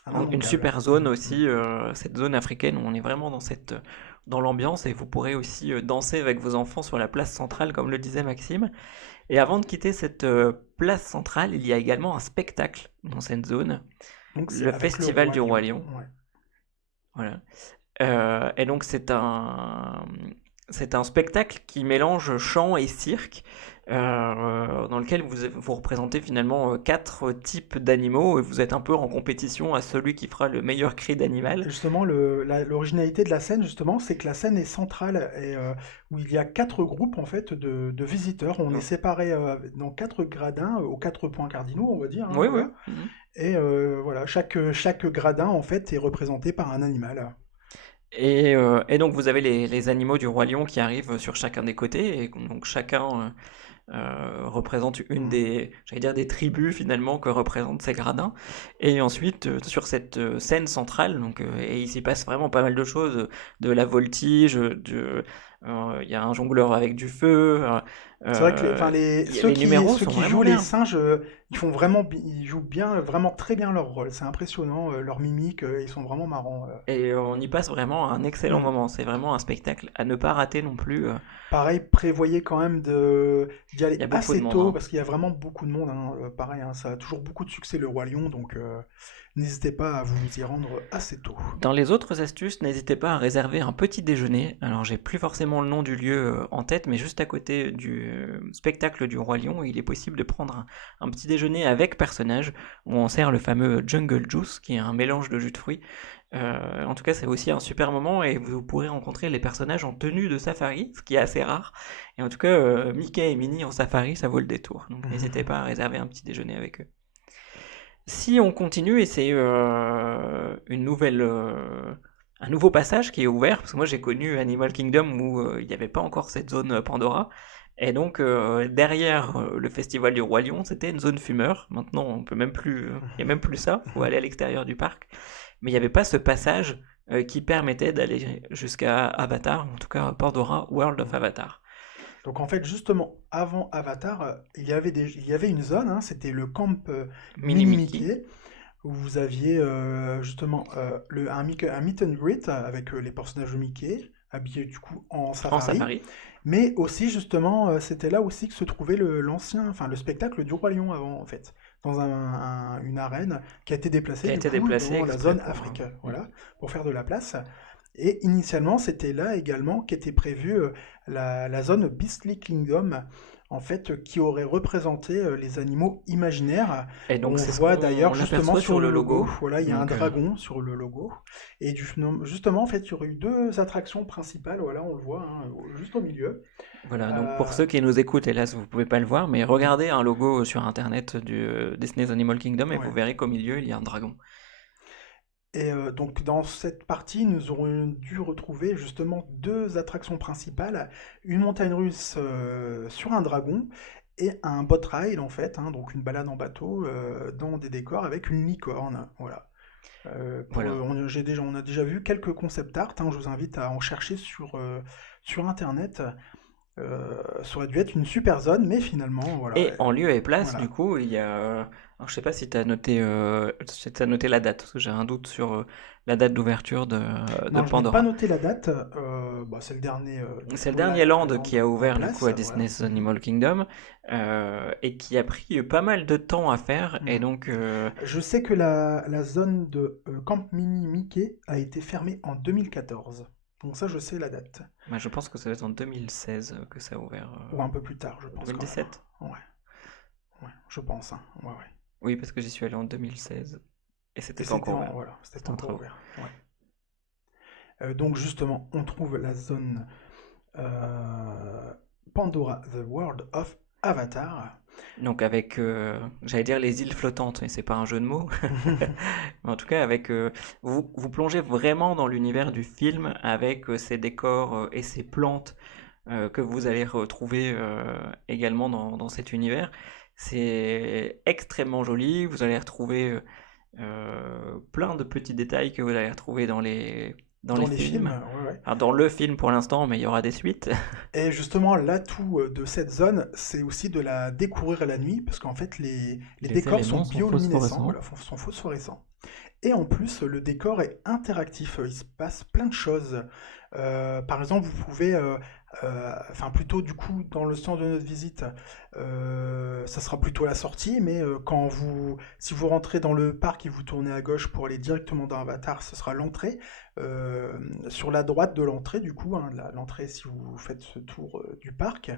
Un une immanquable. super zone Mhm. Mhm. aussi, cette zone africaine où on est vraiment dans l'ambiance et vous pourrez aussi danser avec vos enfants sur la place centrale comme le disait Maxime. Et avant de quitter cette place centrale, il y a également un spectacle dans cette zone, Donc c'est le avec le Festival roi du lion. Roi Lion. Ouais. Voilà. Et donc c'est un spectacle qui mélange chant et cirque, dans lequel vous représentez finalement quatre types d'animaux et vous êtes un peu en compétition à celui qui fera le meilleur cri d'animal. Et justement, l'originalité de la scène, justement, c'est que la scène est centrale et où il y a quatre groupes en fait de visiteurs. On est séparés dans quatre gradins aux quatre points cardinaux, on va dire, hein, Oui, oui. voilà. Et voilà, chaque gradin en fait est représenté par un animal. Et donc vous avez les animaux du roi lion qui arrivent sur chacun des côtés, et donc chacun représente une Mhm. j'allais dire des tribus finalement que représentent ces gradins. Et ensuite, sur cette scène centrale, donc, et il s'y passe vraiment pas mal de choses, de la voltige, il y a un jongleur avec du feu, C'est vrai que les numéros ceux sont qui vraiment jouent les bien. singes, ils font ils jouent bien, vraiment très bien leur rôle. C'est impressionnant, leur mimique, ils sont vraiment marrants. Et on y passe vraiment un excellent Mhm. moment. C'est vraiment un spectacle à ne pas rater non plus. Pareil, prévoyez quand même d'y Il y aller a beaucoup de assez monde, tôt hein. parce qu'il y a vraiment beaucoup de monde, hein. Pareil, hein, ça a toujours beaucoup de succès le Roi Lion, donc n'hésitez pas à vous y rendre assez tôt. Dans les autres astuces, n'hésitez pas à réserver un petit déjeuner. Alors, j'ai plus forcément le nom du lieu en tête, mais juste à côté du spectacle du Roi Lion, il est possible de prendre un petit déjeuner avec personnage, où on sert le fameux Jungle Juice, qui est un mélange de jus de fruits. En tout cas, c'est aussi un super moment et vous pourrez rencontrer les personnages en tenue de safari, ce qui est assez rare. Et en tout cas, Mickey et Minnie en safari, ça vaut le détour. Donc, n'hésitez pas à réserver un petit déjeuner avec eux. Si on continue et c'est un nouveau passage qui est ouvert, parce que moi j'ai connu Animal Kingdom où il n'y avait pas encore cette zone Pandora, et donc derrière le festival du Roi Lion, c'était une zone fumeur. Maintenant, on peut même plus, il y a même plus ça, faut aller à l'extérieur du parc. Mais il n'y avait pas ce passage qui permettait d'aller jusqu'à Avatar, en tout cas Pandora World of Avatar. Donc en fait, justement, avant Avatar, il y avait une zone, hein, c'était le camp Mini Mini Mickey, Mickey, où vous aviez justement un meet and greet avec les personnages de Mickey, habillés du coup en en safari. safari, Mais aussi, justement, c'était là aussi que se trouvait le spectacle du Roi Lion avant, en fait, dans une arène qui a été qui déplacée, a du été coup, déplacé dans la exprès zone pour... Afrique, voilà, pour faire de la place. Et initialement, c'était là également qu'était prévue la zone Beastly Kingdom, en fait, qui aurait représenté les animaux imaginaires. Et donc On c'est ce voit d'ailleurs qu'on justement aperçoit sur sur le le logo, logo. voilà, il y a un Donc dragon sur le logo. Et justement, en fait, il y aurait eu deux attractions principales, voilà, on le voit, hein, juste au milieu. voilà, donc pour Euh, ceux qui nous écoutent, hélas vous pouvez pas le voir, mais mhm, regardez un logo sur internet du Disney's Animal Kingdom et vous ouais. verrez qu'au milieu il y a un dragon. Et donc dans cette partie, nous aurons dû retrouver justement deux attractions principales, une montagne russe sur un dragon et un boat ride en fait, hein, donc une balade en bateau dans des décors avec une licorne, voilà. Voilà. On a déjà vu quelques concept art, hein, je vous invite à en chercher sur Internet. Ça aurait dû être une super zone, mais finalement, voilà. Et en lieu et place, du Voilà. coup, il y a. Alors, je sais pas si t'as noté la date, parce que j'ai un doute sur la date d'ouverture de Non, je n'ai pas Pandora. noté la date. Bah, c'est le dernier du C'est le coup dernier land land qui a en ouvert du coup place. à Voilà. Disney's Mhm. Animal Kingdom et qui a pris pas mal de temps à faire. Et Mhm. donc, Je sais que la zone de Camp Mini Mickey a été fermée en 2014. Donc ça, je sais la date. bah, je pense que ça va être en 2016 que ça a ouvert. Ou un peu plus tard, je pense quand même. 2017? Ouais, ouais, je pense, hein. Ouais, ouais. Oui, parce que j'y suis allé en 2016 et c'était Et pas encore ouvert. voilà, c'était C'était pas en encore travaux. ouvert. Ouais. Donc justement, on trouve la zone euh, Pandora, The World of Avatar. Donc avec, j'allais dire les îles flottantes, mais c'est pas un jeu de mots. Mais en tout cas, avec, vous plongez vraiment dans l'univers du film avec ces décors et ces plantes que vous allez retrouver également dans cet univers. C'est extrêmement joli. Vous allez retrouver plein de petits détails que vous allez retrouver dans Dans les les films, films. ouais, ouais. Alors, dans le film pour l'instant, mais il y aura des suites. Et justement, l'atout de cette zone, c'est aussi de la découvrir la nuit, parce qu'en fait, les Les décors sont éléments sont bioluminescents, phosphorescents. voilà, sont phosphorescents. Et en plus, le décor est interactif, il se passe plein de choses. Par exemple, vous pouvez, enfin plutôt du coup dans le sens de notre visite, ça sera plutôt à la sortie, mais si vous rentrez dans le parc et vous tournez à gauche pour aller directement dans Avatar, ce sera l'entrée. Sur la droite de l'entrée, du coup, hein, l'entrée si vous faites ce tour du parc,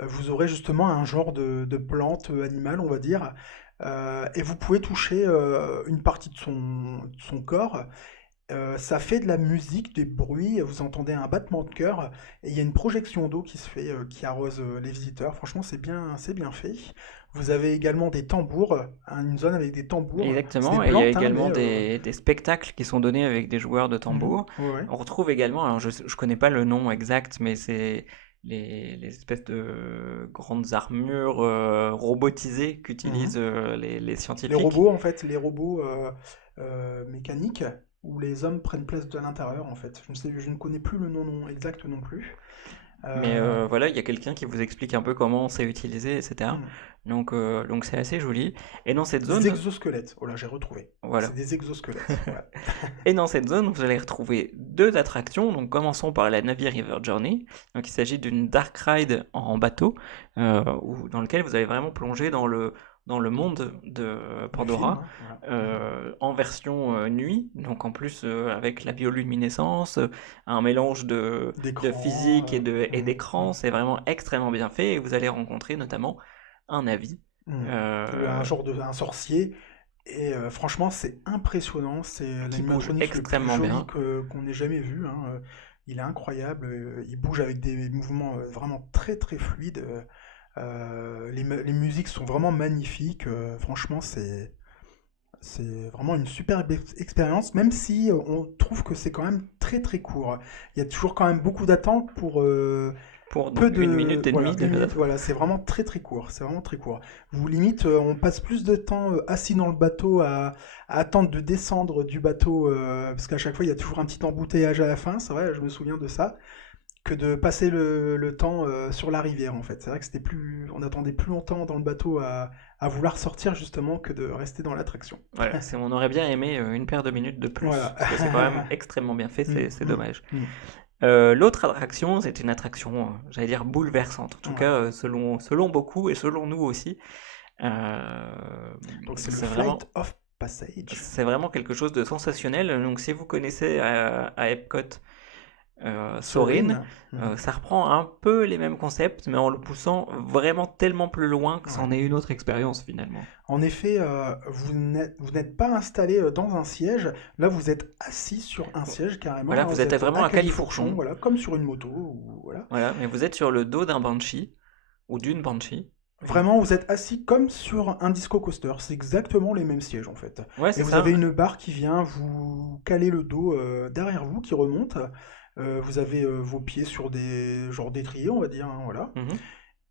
vous aurez justement un genre de plante animale, on va dire, et vous pouvez toucher une partie de son corps. Ça fait de la musique, des bruits, vous entendez un battement de cœur, et il y a une projection d'eau qui se fait, qui arrose les visiteurs. Franchement, c'est bien fait. Vous avez également des tambours, hein, une zone avec des tambours. C'est des Exactement, et il y a plantes, hein, également mais des spectacles qui sont donnés avec des joueurs de mhm, tambour. ouais, ouais. On retrouve également, alors je connais pas le nom exact, mais c'est les espèces de grandes armures robotisées qu'utilisent Mhm. les Les scientifiques. robots, en fait, les robots mécaniques, où les hommes prennent place à l'intérieur, en fait. Je ne connais plus le nom exact non plus. Mais Euh, voilà, il y a quelqu'un qui vous explique un peu comment c'est utilisé, etc. hmm. Donc c'est assez joli. Et dans cette Des zone, exosquelettes. Oh là, j'ai retrouvé. C'est voilà. des exosquelettes. Voilà. Et dans cette zone, vous allez retrouver deux attractions. Donc, commençons par la Na'vi River Journey. Donc, il s'agit d'une dark ride en bateau, dans lequel vous allez vraiment plonger dans le monde de Du film, Pandora, hein, voilà. Mhm. en version nuit. Donc, en plus, avec la bioluminescence, un mélange de D'écran. physique et Mhm, d'écran. mhm, C'est vraiment extrêmement bien fait. Et vous allez rencontrer notamment un Na'vi. mhm. Un euh, genre un sorcier. Et franchement, c'est impressionnant. C'est qui bouge l'animatronique le plus extrêmement joli bien. qu'on ait jamais vu, hein. Il est incroyable. Il bouge avec des mouvements vraiment très très fluides. Les musiques sont vraiment magnifiques. Franchement, c'est vraiment une super expérience, même si on trouve que c'est quand même très très court. Il y a toujours quand même beaucoup d'attentes pour Pour peu donc une minute de... et Voilà, demie une minute, de. voilà, c'est vraiment très très court. C'est vraiment très court. Vous limite, on passe plus de temps assis dans le bateau à attendre de descendre du bateau, parce qu'à chaque fois il y a toujours un petit embouteillage à la fin, c'est vrai, je me souviens de ça, que de passer le temps sur la rivière en fait. C'est vrai que on attendait plus longtemps dans le bateau à vouloir sortir justement que de rester dans l'attraction. Voilà, on aurait bien aimé une paire de minutes de plus, Voilà. parce que c'est quand même extrêmement bien fait, Mm, c'est mm, dommage. mm. L'autre attraction, c'est une attraction, j'allais dire bouleversante, en tout Ouais. cas selon beaucoup et selon nous aussi. Euh, Donc c'est le c'est vraiment, Flight of Passage. c'est vraiment quelque chose de sensationnel. Donc si vous connaissez à Epcot Soarin', Sorin. Mhm. ça reprend un peu les mêmes concepts, mais en le poussant vraiment tellement plus loin que Ouais. c'en est une autre expérience finalement. En effet, vous n'êtes pas installé dans un siège. Là, vous êtes assis sur un siège Voilà, carrément, hein. vous Vous êtes êtes vraiment à à califourchon, califourchon. voilà, comme sur une moto. Voilà. Voilà, mais vous êtes sur le dos d'un banshee, ou d'une banshee. Oui. Vraiment, vous êtes assis comme sur un disco coaster. C'est exactement les mêmes sièges en fait. Ouais, Et c'est vous avez ça. une barre qui vient vous caler le dos derrière vous, qui remonte. Vous avez vos pieds sur des genres d'étriers, on va dire, hein, voilà. Mhm.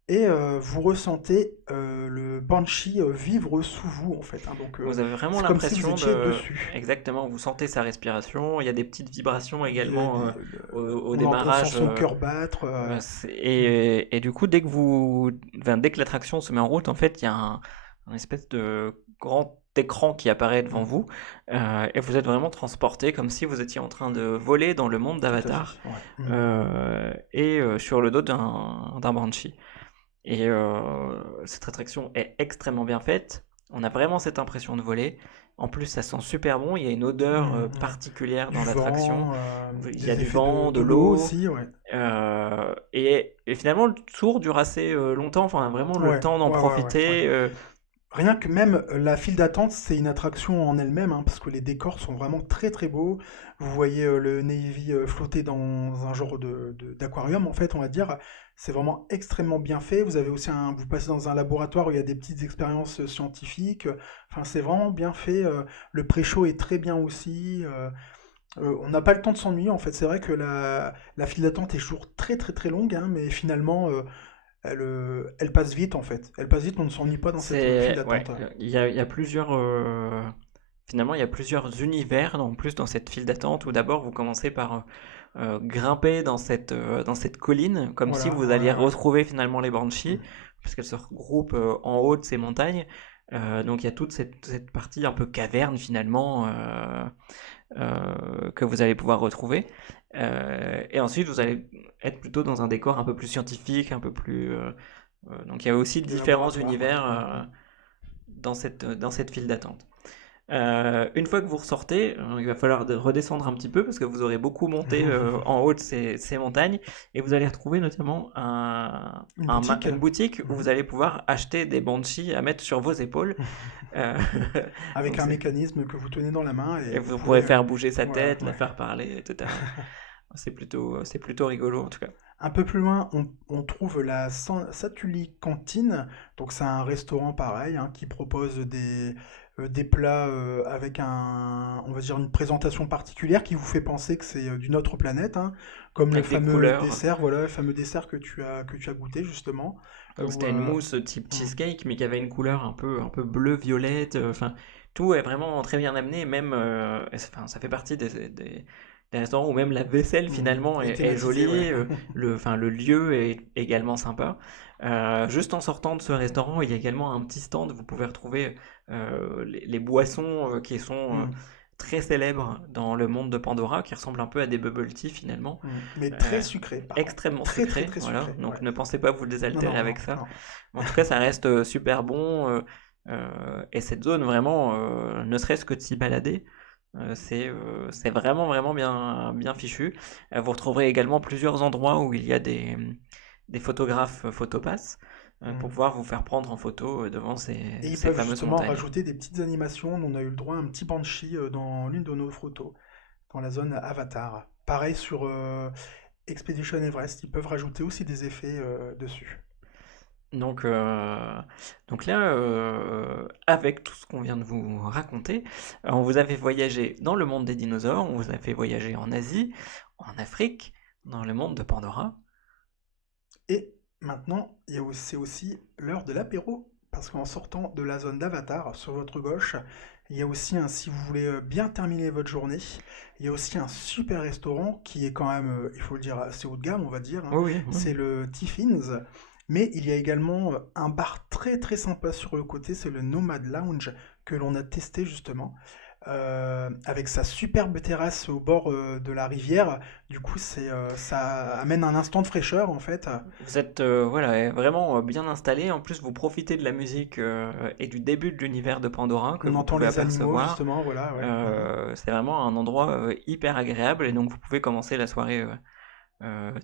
et vous ressentez le Banshee vivre sous vous, en fait, hein. Donc, Vous avez vraiment c'est comme si vous l'impression étiez de... dessus. Exactement, vous sentez sa respiration, il y a des petites vibrations Des- également des- au on sent démarrage. son cœur battre. Et du coup, dès que l'attraction se met en route, en fait, il y a un espèce de grand écran qui apparaît devant Mm, vous, et vous êtes vraiment transporté comme si vous étiez en train de voler dans le monde tout à fait. d'Avatar, Ouais. Mm. sur le dos d'un Banshee. Et cette attraction est extrêmement bien faite. On a vraiment cette impression de voler. En plus, ça sent super bon. Il y a une odeur Ouais. particulière Du dans l'attraction. vent, Il y a des du effets vent, de de l'eau l'eau. aussi, ouais. Et finalement, le tour dure assez longtemps. Enfin, vraiment le Ouais, temps d'en ouais, ouais, ouais, ouais. profiter. Rien que même la file d'attente, c'est une attraction en elle-même, hein, parce que les décors sont vraiment très très beaux. Vous voyez le Navy flotter dans un genre d'aquarium, en fait, on va dire. C'est vraiment extrêmement bien fait. Vous avez aussi vous passez dans un laboratoire où il y a des petites expériences scientifiques. Enfin, c'est vraiment bien fait. Le pré-show est très bien aussi. On n'a pas le temps de s'ennuyer, en fait. C'est vrai que la file d'attente est toujours très très très longue, hein, mais finalement, elle passe vite, en fait. Elle passe vite, on ne s'ennuie pas dans cette file Ouais, d'attente. il y a plusieurs. Finalement, il y a plusieurs univers en plus dans cette file d'attente où d'abord vous commencez par grimper dans cette colline, comme si Voilà, vous alliez ouais, ouais. retrouver finalement les Banshees, Mm. puisqu'elles se regroupent en haut de ces montagnes. Donc il y a toute cette partie un peu caverne finalement que vous allez pouvoir retrouver. Et ensuite, vous allez être plutôt dans un décor un peu plus scientifique, un peu plus... donc il y a aussi Les différents laboratoires, ouais. univers Mm, mm. dans cette file d'attente. Une fois que vous ressortez, il va falloir redescendre un petit peu parce que vous aurez beaucoup monté en haut de ces montagnes et vous allez retrouver notamment Une boutique. une boutique où Mhm. vous allez pouvoir acheter des Banshees à mettre sur vos épaules. Euh, Avec donc un mécanisme que vous tenez dans la main et et vous vous pourrez pouvez. faire bouger sa Voilà, tête, la ouais. faire parler, etc. C'est plutôt rigolo en tout cas. Un peu plus loin, on trouve la Satuli Cantine. Donc c'est un restaurant pareil, hein, qui propose des plats avec on va dire une présentation particulière qui vous fait penser que c'est d'une autre planète, hein, comme le Avec des fameux couleurs. dessert, voilà, le fameux dessert que tu as goûté justement. Donc Où, c'était une mousse type hmm, cheesecake, mais qui avait une couleur un peu bleu-violette. Enfin, tout est vraiment très bien amené. Même, enfin, ça fait partie des restaurants où même la vaisselle finalement est est thématisé, ouais. jolie. Enfin, le lieu est également sympa. Juste en sortant de ce restaurant, il y a également un petit stand. Vous pouvez retrouver les boissons qui sont Hmm, très célèbres dans le monde de Pandora, qui ressemblent un peu à des bubble tea finalement. Mais très Euh, sucré par contre. Extrêmement Très très sucré, très voilà. sucré, ouais. Donc ne pensez pas vous Non, désaltérer non, non, avec ça. non. En tout cas, ça reste super bon. Et cette zone, vraiment, ne serait-ce que de s'y balader, c'est vraiment, vraiment bien fichu. Vous retrouverez également plusieurs endroits où il y a des photographes photopass pour Hmm. pouvoir vous faire prendre en photo devant Et ils ces peuvent fameuses justement montagnes. rajouter des petites animations. On a eu le droit à un petit banshee dans l'une de nos photos, dans la zone Avatar. Pareil sur Expedition Everest, ils peuvent rajouter aussi des effets dessus. Donc, euh, donc là, avec tout ce qu'on vient de vous raconter, on vous a fait voyager dans le monde des dinosaures, on vous a fait voyager en Asie, en Afrique, dans le monde de Pandora. Et maintenant, c'est aussi l'heure de l'apéro, parce qu'en sortant de la zone d'Avatar, sur votre gauche, il y a aussi si vous voulez bien terminer votre journée, il y a aussi un super restaurant qui est quand même, il faut le dire, assez haut de gamme, on va dire, hein. Oui, oui, oui. C'est le Tiffins. Mais il y a également un bar très très sympa sur le côté, c'est le Nomad Lounge, que l'on a testé justement, avec sa superbe terrasse au bord de la rivière. Du coup, ça amène un instant de fraîcheur en fait. Vous êtes voilà, vraiment bien installé. En plus, vous profitez de la musique et du début de l'univers de Pandora que On vous entend pouvez les animaux apercevoir. justement, voilà, ouais. Mhm. C'est vraiment un endroit hyper agréable et donc vous pouvez commencer la soirée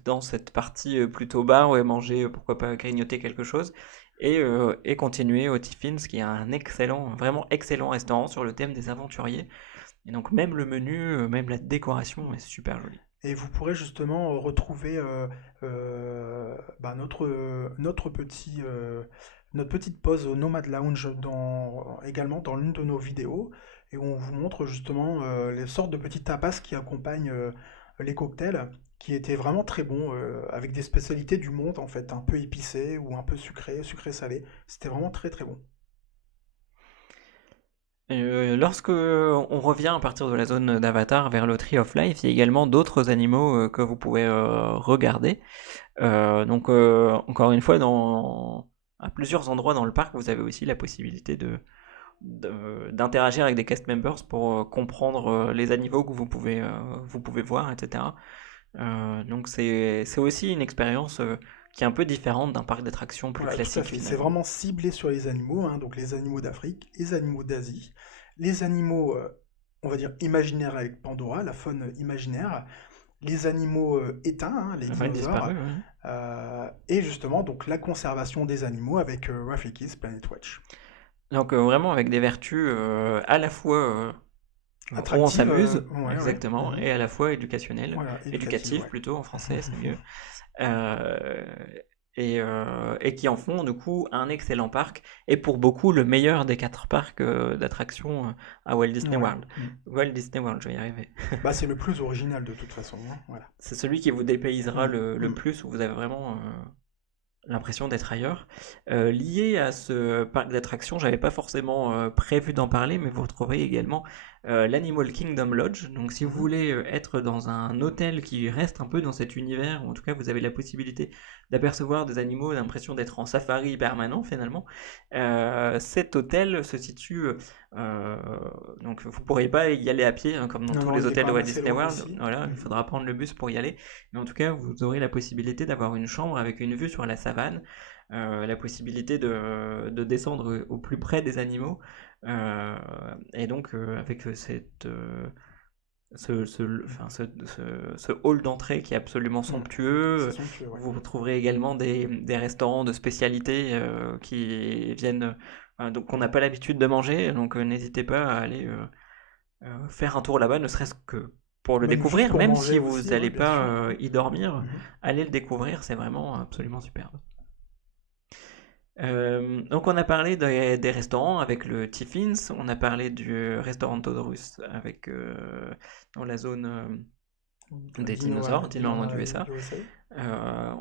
dans cette partie plutôt bar et manger, pourquoi pas grignoter quelque chose, et continuer au Tiffins, qui est un excellent, vraiment excellent restaurant sur le thème des aventuriers. Et donc même le menu, même la décoration est super jolie. Et vous pourrez justement retrouver notre petite pause au Nomad Lounge également dans l'une de nos vidéos, et où on vous montre justement les sortes de petits tapas qui accompagnent les cocktails, qui était vraiment très bon, avec des spécialités du monde en fait, un peu épicé ou un peu sucré, sucré-salé. C'était vraiment très très bon. Lorsque on revient à partir de la zone d'Avatar vers le Tree of Life, il y a également d'autres animaux que vous pouvez regarder. Donc encore une fois, à plusieurs endroits dans le parc, vous avez aussi la possibilité d'interagir avec des cast members pour comprendre les animaux que vous pouvez voir, etc. Donc c'est aussi une expérience qui est un peu différente d'un parc d'attractions plus Voilà, tout à classique fait. C'est finalement. vraiment ciblé sur les animaux, hein, donc les animaux d'Afrique, les animaux d'Asie, les animaux, on va dire, imaginaires avec Pandora, la faune imaginaire, les animaux éteints, hein, les Ouais, dinosaures, disparu, ouais. et justement donc la conservation des animaux avec Rafiki Planet Watch. Donc vraiment avec des vertus à la fois où on Attractive, s'amuse, ouais, ouais. exactement, Mhm. et à la fois éducationnel, Voilà, éducative, éducatif ouais. plutôt en français, c'est mieux. Euh, et qui en font du coup un excellent parc, et pour beaucoup le meilleur des 4 parcs d'attractions à Walt Disney Ouais. World. Mhm. Walt Disney World, je vais y arriver. Bah, c'est le plus original de toute façon, hein, voilà. C'est celui qui vous dépaysera Mhm. le Mhm. plus, où vous avez vraiment l'impression d'être ailleurs. Lié à ce parc d'attractions, j'avais pas forcément prévu d'en parler, mais vous retrouverez également l'Animal Kingdom Lodge. Donc si vous Mhm. voulez être dans un hôtel qui reste un peu dans cet univers, ou en tout cas vous avez la possibilité d'apercevoir des animaux, l'impression d'être en safari permanent finalement, cet hôtel se situe... euh, donc vous pourrez pas y aller à pied, hein, comme dans Non, tous non, les il est hôtels quand de même Walt assez Disney loin World. aussi. Voilà, il Mhm. faudra prendre le bus pour y aller. Mais en tout cas, vous aurez la possibilité d'avoir une chambre avec une vue sur la savane, la possibilité de descendre au plus près des animaux, et donc avec ce hall d'entrée qui est absolument Mhm. C'est somptueux. somptueux, ouais. Vous retrouverez également des restaurants de spécialité qui viennent, donc qu'on n'a pas l'habitude de manger, donc n'hésitez pas à aller faire un tour là-bas, ne serait-ce que pour le Même juste découvrir, pour même manger si vous aussi, ouais, n'allez bien pas sûr. y dormir, Mhm. allez le découvrir, c'est vraiment absolument superbe. Donc on a parlé des restaurants avec le Tiffins, on a parlé du restaurant Todorus avec dans la zone des dinosaures, Dino du USA. USA.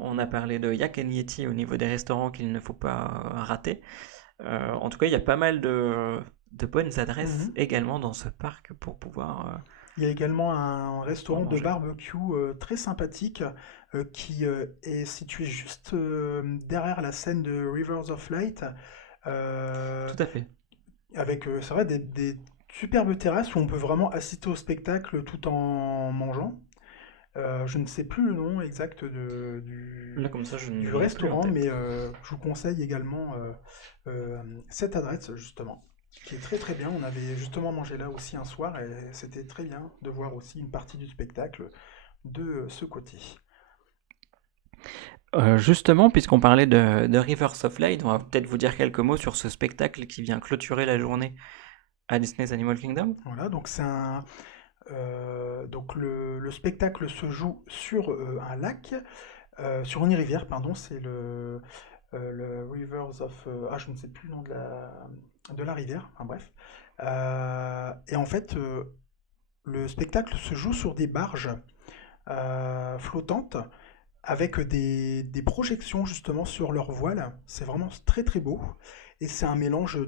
On a parlé de Yak Yeti au niveau des restaurants qu'il ne faut pas rater. En tout cas, il y a pas mal de bonnes adresses Mhm. également dans ce parc pour pouvoir Il y a également un restaurant de manger. barbecue très sympathique qui est situé juste derrière la scène de Rivers of Light, euh, Tout à fait. avec c'est vrai, des superbes terrasses où on peut vraiment assister au spectacle tout en mangeant. Je ne sais plus le nom exact Là, comme ça, je du ne l'ai plus en restaurant, mais tête. je vous conseille également cette adresse, justement, qui est très très bien. On avait justement mangé là aussi un soir et c'était très bien de voir aussi une partie du spectacle de ce côté. Justement, puisqu'on parlait de Rivers of Light, on va peut-être vous dire quelques mots sur ce spectacle qui vient clôturer la journée à Disney's Animal Kingdom. Voilà, donc donc le spectacle se joue sur un lac, sur une rivière, pardon, c'est le Rivers of... je ne sais plus le nom de la rivière, enfin bref. Et en fait, le spectacle se joue sur des barges flottantes avec des projections justement sur leur voile. C'est vraiment très très beau. Et c'est un mélange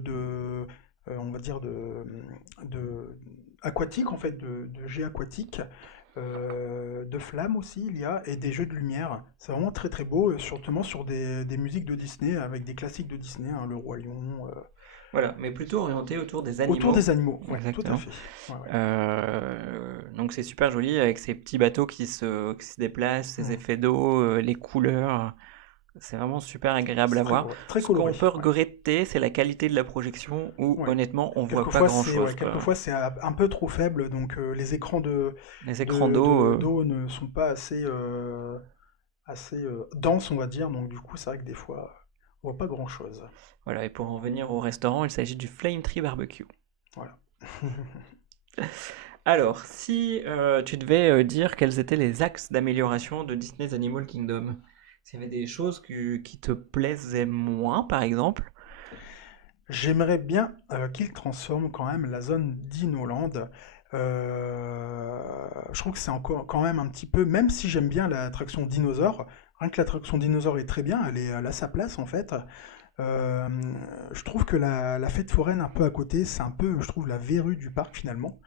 on va dire, de aquatique en fait, de jets aquatiques, de flammes aussi il y a, et des jeux de lumière. C'est vraiment très très beau, surtout sur des musiques de Disney, avec des classiques de Disney, hein, Le Roi Lion. Voilà, mais plutôt orienté autour des Autour des animaux. animaux, ouais, tout à Exactement. fait. Ouais, ouais. Donc c'est super joli avec ces petits bateaux qui se déplacent, ces Hmm. effets d'eau, les couleurs. C'est vraiment super agréable à C'est très, voir. ouais, très Ce qu'on coloré. peut Ouais. regretter, c'est la qualité de la projection où Ouais. honnêtement on voit pas Quelquefois, c'est grand-chose ouais, quoi. quelquefois, c'est un peu trop faible, donc les écrans Les écrans d'eau, d'eau ne sont pas assez denses, on va dire, donc du coup, c'est vrai que des fois, on voit pas grand-chose. voilà. Et pour en venir au restaurant, il s'agit du Flame Tree Barbecue. Voilà. Alors, si tu devais dire quels étaient les axes d'amélioration de Disney's Animal Kingdom, s'il y avait des choses qui te plaisaient moins, par exemple. J'aimerais bien qu'ils transforment quand même la zone d'Inoland Je trouve que c'est encore quand même un petit peu, même si j'aime bien l'attraction dinosaure, rien que l'attraction dinosaure est très bien, elle a sa place en fait. Euh, je trouve que la fête foraine un peu à côté, c'est un peu, je trouve, la verrue du parc finalement.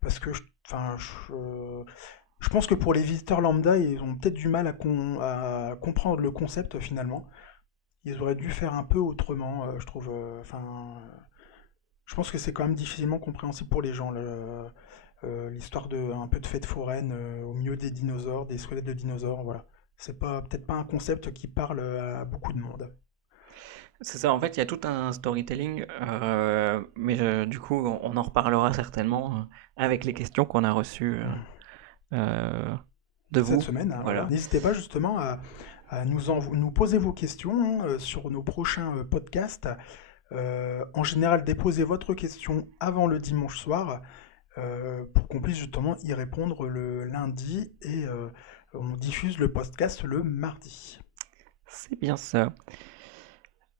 Parce que, enfin, je pense que pour les visiteurs lambda, ils ont peut-être du mal à comprendre le concept finalement. Ils auraient dû faire un peu autrement, je trouve. Je pense que c'est quand même difficilement compréhensible pour les gens, l'histoire de un peu de fête foraine au milieu des dinosaures, des squelettes de dinosaures, voilà. C'est pas peut-être pas un concept qui parle à beaucoup de monde. C'est ça, en fait, il y a tout un storytelling, mais du coup, on en reparlera certainement avec les questions qu'on a reçues euh, de Cette vous. semaine, hein, voilà. Voilà. N'hésitez pas justement à nous poser vos questions hein, sur nos prochains podcasts. En général, déposez votre question avant le dimanche soir pour qu'on puisse justement y répondre le lundi et on diffuse le podcast le mardi. C'est bien ça.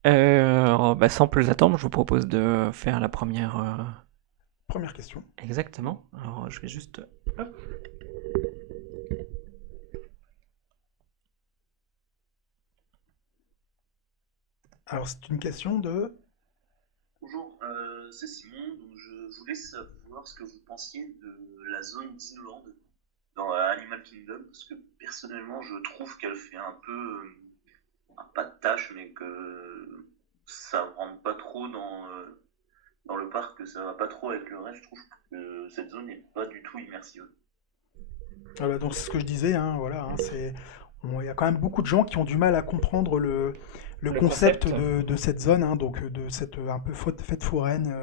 Alors, bah, sans plus attendre, je vous propose de faire la première. Première question. Exactement. Alors, je vais juste. Hop. Alors, c'est une question de... Bonjour, c'est Simon. Donc je voulais savoir ce que vous pensiez de la zone Dinoland dans Animal Kingdom, parce que personnellement, je trouve qu'elle fait un peu, pas de tâche, mais que ça rentre pas trop dans le parc, que ça va pas trop avec le reste. Je trouve que cette zone n'est pas du tout immersive. Voilà, donc c'est ce que je disais, hein, voilà, hein, il y a quand même beaucoup de gens qui ont du mal à comprendre le Le concept concept. de cette zone, hein, donc de cette un peu fête foraine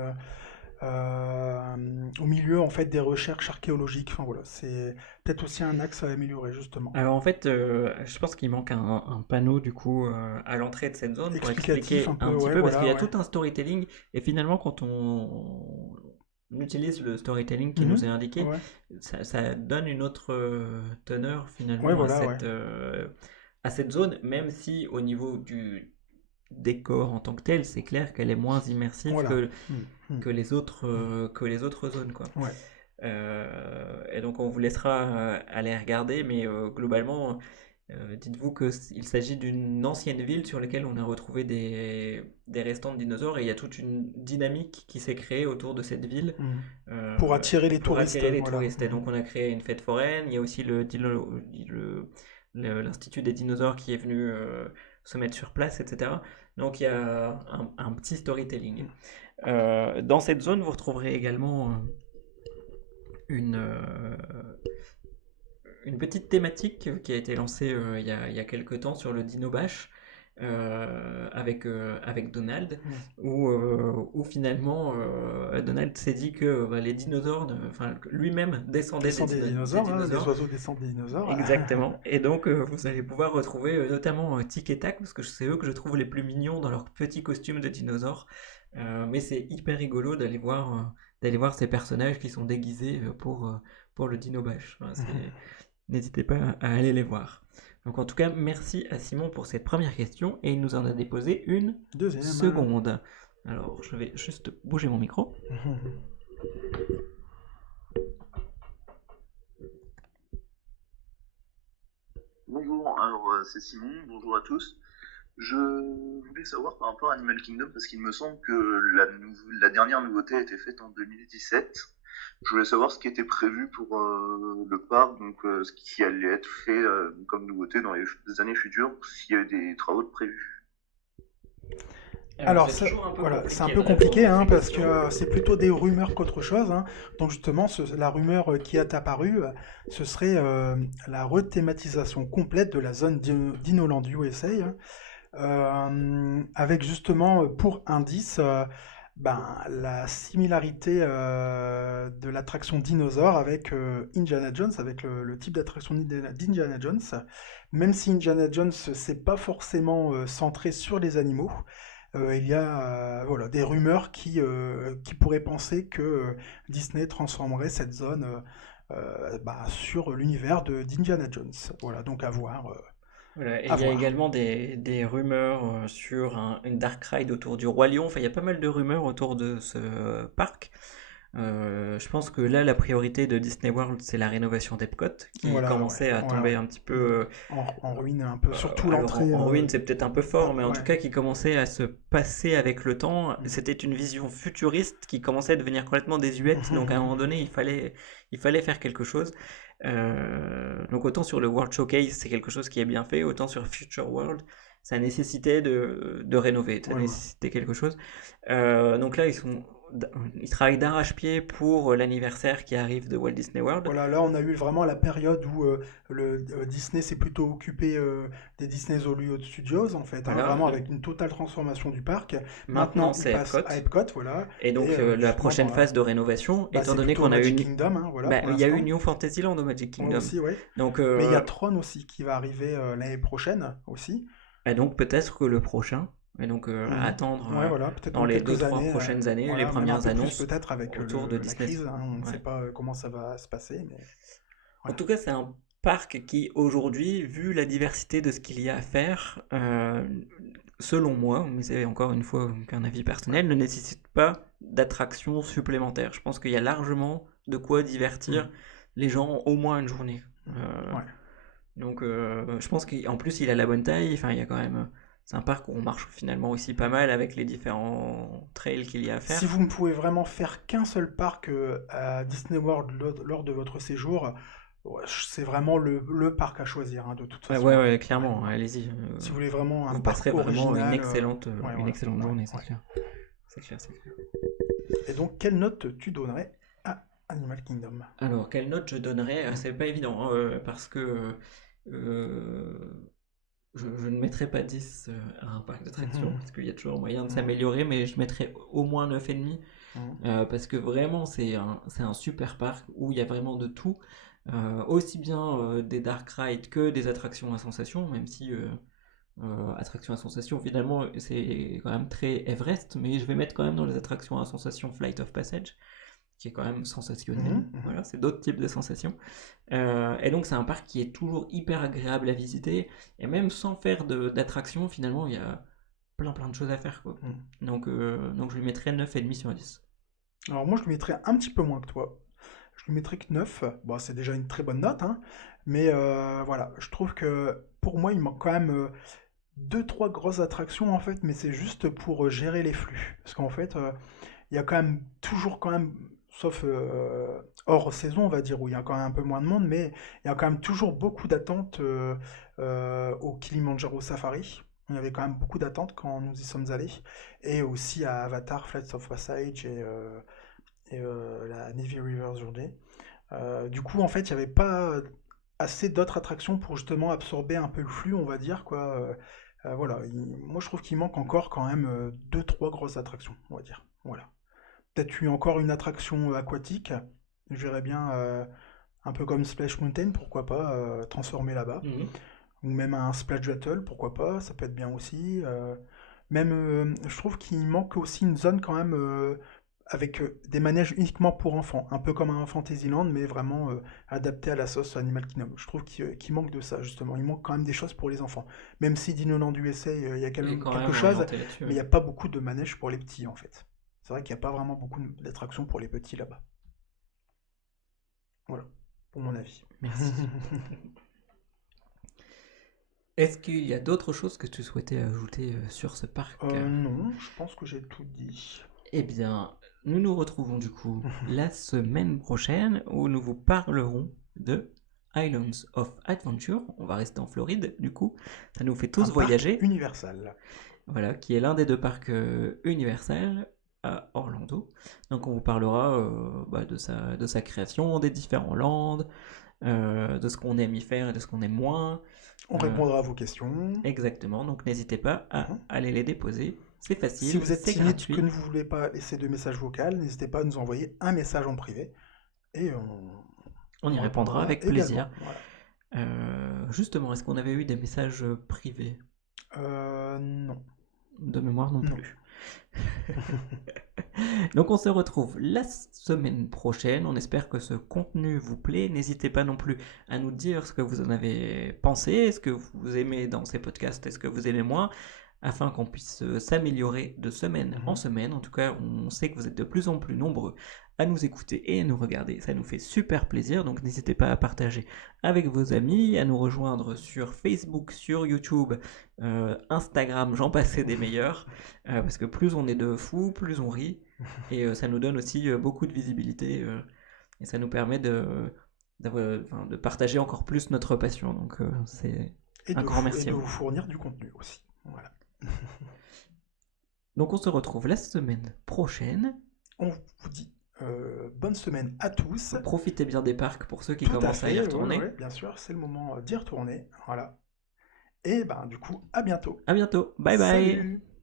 au milieu en fait des recherches archéologiques. Enfin voilà, c'est peut-être aussi un axe à améliorer justement. Alors en fait, je pense qu'il manque un panneau du coup à l'entrée de cette zone pour Explicatif un expliquer peu, un petit ouais, peu parce qu'il y voilà, a ouais. tout un storytelling et finalement quand on utilise le storytelling qui nous est Mhm, indiqué, ouais, ça donne une autre teneur ouais, finalement voilà, ouais. à cette zone, même si au niveau du décor en tant que tel, c'est clair qu'elle est moins immersive Voilà. Mhm, mhm, que les autres zones quoi. ouais. Et donc on vous laissera aller regarder, mais globalement, dites-vous qu'il s'agit d'une ancienne ville sur laquelle on a retrouvé des restants de dinosaures et il y a toute une dynamique qui s'est créée autour de cette ville Mhm. Pour euh, attirer les pour touristes, attirer les voilà. touristes. Et Mhm. donc on a créé une fête foraine, il y a aussi l'Institut des dinosaures qui est venu se mettre sur place, etc. Donc il y a un petit storytelling. Dans cette zone, vous retrouverez également une, une petite thématique qui a été lancée il y a quelques temps sur le Dino Bash avec Donald, Mhm. où finalement Donald s'est dit que bah, les dinosaures, enfin lui-même descendait Descend des des dinosaures, hein, les dinosaures. oiseaux descendent des dinosaures. Exactement. Et donc, vous allez pouvoir retrouver notamment Tic et Tac, parce que c'est eux que je trouve les plus mignons dans leurs petits costumes de dinosaures. Mais c'est hyper rigolo d'aller voir ces personnages qui sont déguisés pour le Dino Bash. Enfin, n'hésitez pas à aller les voir. Donc, en tout cas, merci à Simon pour cette première question, et il nous en a déposé une Deuxième. seconde. Alors, je vais juste bouger mon micro. Bonjour, alors c'est Simon, bonjour à tous. Je voulais savoir par rapport à Animal Kingdom, parce qu'il me semble que la dernière nouveauté a été faite en 2017. Je voulais savoir ce qui était prévu pour le parc, donc ce qui allait être fait comme nouveauté dans les années futures, s'il y avait des travaux de prévus. Alors, C'est toujours un peu voilà, c'est un compliqué de peu répondre compliqué à hein, ces parce que questions. c'est plutôt des rumeurs qu'autre chose, hein. Donc justement, la rumeur qui est apparue, ce serait la rethématisation complète de la zone d'Inoland USA, hein, avec justement pour indice la similarité de l'attraction dinosaure avec Indiana Jones, avec le type d'attraction d'Indiana Jones, même si Indiana Jones c'est pas forcément centré sur les animaux. Il y a voilà, des rumeurs qui pourraient penser que Disney transformerait cette zone sur l'univers d'Indiana Jones. Voilà, donc à voir. Voilà, et À il y a voir. également des rumeurs sur une dark ride autour du Roi Lion. Enfin, il y a pas mal de rumeurs autour de ce parc. Je pense que là, la priorité de Disney World, c'est la rénovation d'Epcot, qui Voilà, commençait à tomber un petit peu. En ruine un peu, surtout Alors l'entrée. en ruine, c'est peut-être un peu fort, mais en tout Ouais. cas qui commençait à se passer avec le temps. Mhm. C'était une vision futuriste qui commençait à devenir complètement désuète. Donc à un moment donné, il fallait faire quelque chose. Donc autant sur le World Showcase, c'est quelque chose qui est bien fait, autant sur Future World, ça nécessitait de rénover, ça Ouais, ouais. nécessitait quelque chose. Donc là, ils travaillent d'arrache-pied pour l'anniversaire qui arrive de Walt Disney World. Voilà, là on a eu vraiment la période où Disney s'est plutôt occupé des Disney Hollywood Studios en fait, hein, Voilà, vraiment avec une totale transformation du parc. maintenant Il c'est passe Epcot. à Epcot, voilà. Et donc la justement, prochaine phase de rénovation, étant c'est donné plutôt qu'on a eu Magic Kingdom, hein, voilà, pour il y a eu l'instant. New Fantasyland au Magic Ouais, Kingdom. aussi, ouais. Donc, Mais il y a Tron aussi qui va arriver l'année prochaine aussi. et donc peut-être que le prochain, et donc attendre Ouais, voilà, peut-être dans dans les quelques 2-3 années, prochaines années voilà, les même un premières peu plus annonces peut-être avec autour de la Disney. crise, hein, on ne Ouais. sait pas comment ça va se passer, mais En voilà. tout cas, c'est un parc qui aujourd'hui, vu la diversité de ce qu'il y a à faire, selon moi, mais c'est encore une fois qu'un avis personnel, ne nécessite pas d'attractions supplémentaires. Je pense qu'il y a largement de quoi divertir les gens au moins une journée. Ouais. Donc je pense qu'en plus il a la bonne taille, enfin il y a quand même. C'est un parc où on marche finalement aussi pas mal avec les différents trails qu'il y a à faire. Si vous ne pouvez vraiment faire qu'un seul parc à Disney World lors de votre séjour, ouais, c'est vraiment le parc à choisir, hein, de toute façon. Ouais, clairement, Ouais. allez-y. Si vous voulez vraiment un Vous parc passerez vraiment original, une excellente voilà. journée, c'est Ouais. clair. C'est clair. Et donc, quelle note tu donnerais à Animal Kingdom? Alors, quelle note je donnerais? C'est pas évident, hein, parce que je ne mettrais pas 10 à un parc d'attractions, parce qu'il y a toujours moyen de s'améliorer, mais je mettrais au moins 9,5. Parce que vraiment c'est un super parc où il y a vraiment de tout, aussi bien des dark rides que des attractions à sensations, même si attractions à sensations finalement c'est quand même très Everest, mais je vais mettre quand même dans les attractions à sensations Flight of Passage, qui est quand même sensationnel. Voilà, c'est d'autres types de sensations. Et donc c'est un parc qui est toujours hyper agréable à visiter, et même sans faire d'attractions, finalement il y a plein de choses à faire, quoi. Donc je lui mettrais 9,5 sur 10. Alors moi, je lui mettrais un petit peu moins que toi. Je lui mettrais que 9. Bon, c'est déjà une très bonne note, hein. Mais voilà, je trouve que pour moi, il manque quand même 2-3 grosses attractions en fait, mais c'est juste pour gérer les flux. Parce qu'en fait, il y a quand même toujours quand même, sauf hors saison, on va dire, où il y a quand même un peu moins de monde, mais il y a quand même toujours beaucoup d'attentes au Kilimanjaro Safari. Il y avait quand même beaucoup d'attentes quand nous y sommes allés. Et aussi à Avatar, Flights of Passage et la Navy River Journey. Du coup, en fait, il n'y avait pas assez d'autres attractions pour justement absorber un peu le flux, on va dire, quoi. Voilà, moi je trouve qu'il manque encore quand même 2-3 grosses attractions, on va dire. Voilà. Peut-être encore une attraction aquatique. Je verrais bien un peu comme Splash Mountain, pourquoi pas, transformer là-bas. Ou même un Splash Battle, pourquoi pas, ça peut être bien aussi. Même, je trouve qu'il manque aussi une zone quand même avec des manèges uniquement pour enfants, un peu comme un Fantasyland, mais vraiment adapté à la sauce Animal Kingdom. Je trouve qu'il manque de ça, justement. Il manque quand même des choses pour les enfants. Même si Dinoland USA, il y a quelque chose, mais il n'y a pas beaucoup de manèges pour les petits, en fait. C'est vrai qu'il n'y a pas vraiment beaucoup d'attractions pour les petits là-bas. Voilà, pour mon avis. Merci. Est-ce qu'il y a d'autres choses que tu souhaitais ajouter sur ce parc? Non, je pense que j'ai tout dit. Eh bien, nous nous retrouvons du coup la semaine prochaine où nous vous parlerons de Islands of Adventure. On va rester en Floride du coup. Ça nous fait tous voyager. Parc Universal. Voilà, qui est l'un des 2 parcs Universal à Orlando. Donc on vous parlera de sa création, des différents lands, de ce qu'on aime y faire et de ce qu'on aime moins. On répondra à vos questions. Exactement, donc n'hésitez pas à aller les déposer. C'est facile, si vous êtes timide, gratuit. que ne vous voulez pas laisser de message vocal, n'hésitez pas à nous envoyer un message en privé. Et on y répondra avec plaisir. Voilà. Justement, est-ce qu'on avait eu des messages privés? Non. De mémoire non plus. Donc on se retrouve la semaine prochaine. On espère que ce contenu vous plaît. N'hésitez pas non plus à nous dire ce que vous en avez pensé. Est-ce que vous aimez dans ces podcasts? Est-ce que vous aimez moins? afin qu'on puisse s'améliorer de semaine en Mhm. semaine. En tout cas, on sait que vous êtes de plus en plus nombreux à nous écouter et à nous regarder. Ça nous fait super plaisir, donc n'hésitez pas à partager avec vos amis, à nous rejoindre sur Facebook, sur YouTube, Instagram, j'en passais des meilleurs, parce que plus on est de fous, plus on rit, et ça nous donne aussi beaucoup de visibilité, et ça nous permet de partager encore plus notre passion. Donc c'est Et un grand et merci de à vous vous. fournir du contenu aussi. Voilà. Donc on se retrouve la semaine prochaine. On vous dit bonne semaine à tous. Profitez bien des parcs pour ceux qui Tout à commencent à y fait, retourner. ouais, bien sûr, c'est le moment d'y retourner. Voilà. Et ben du coup, à bientôt. À bientôt. Bye bye. Salut!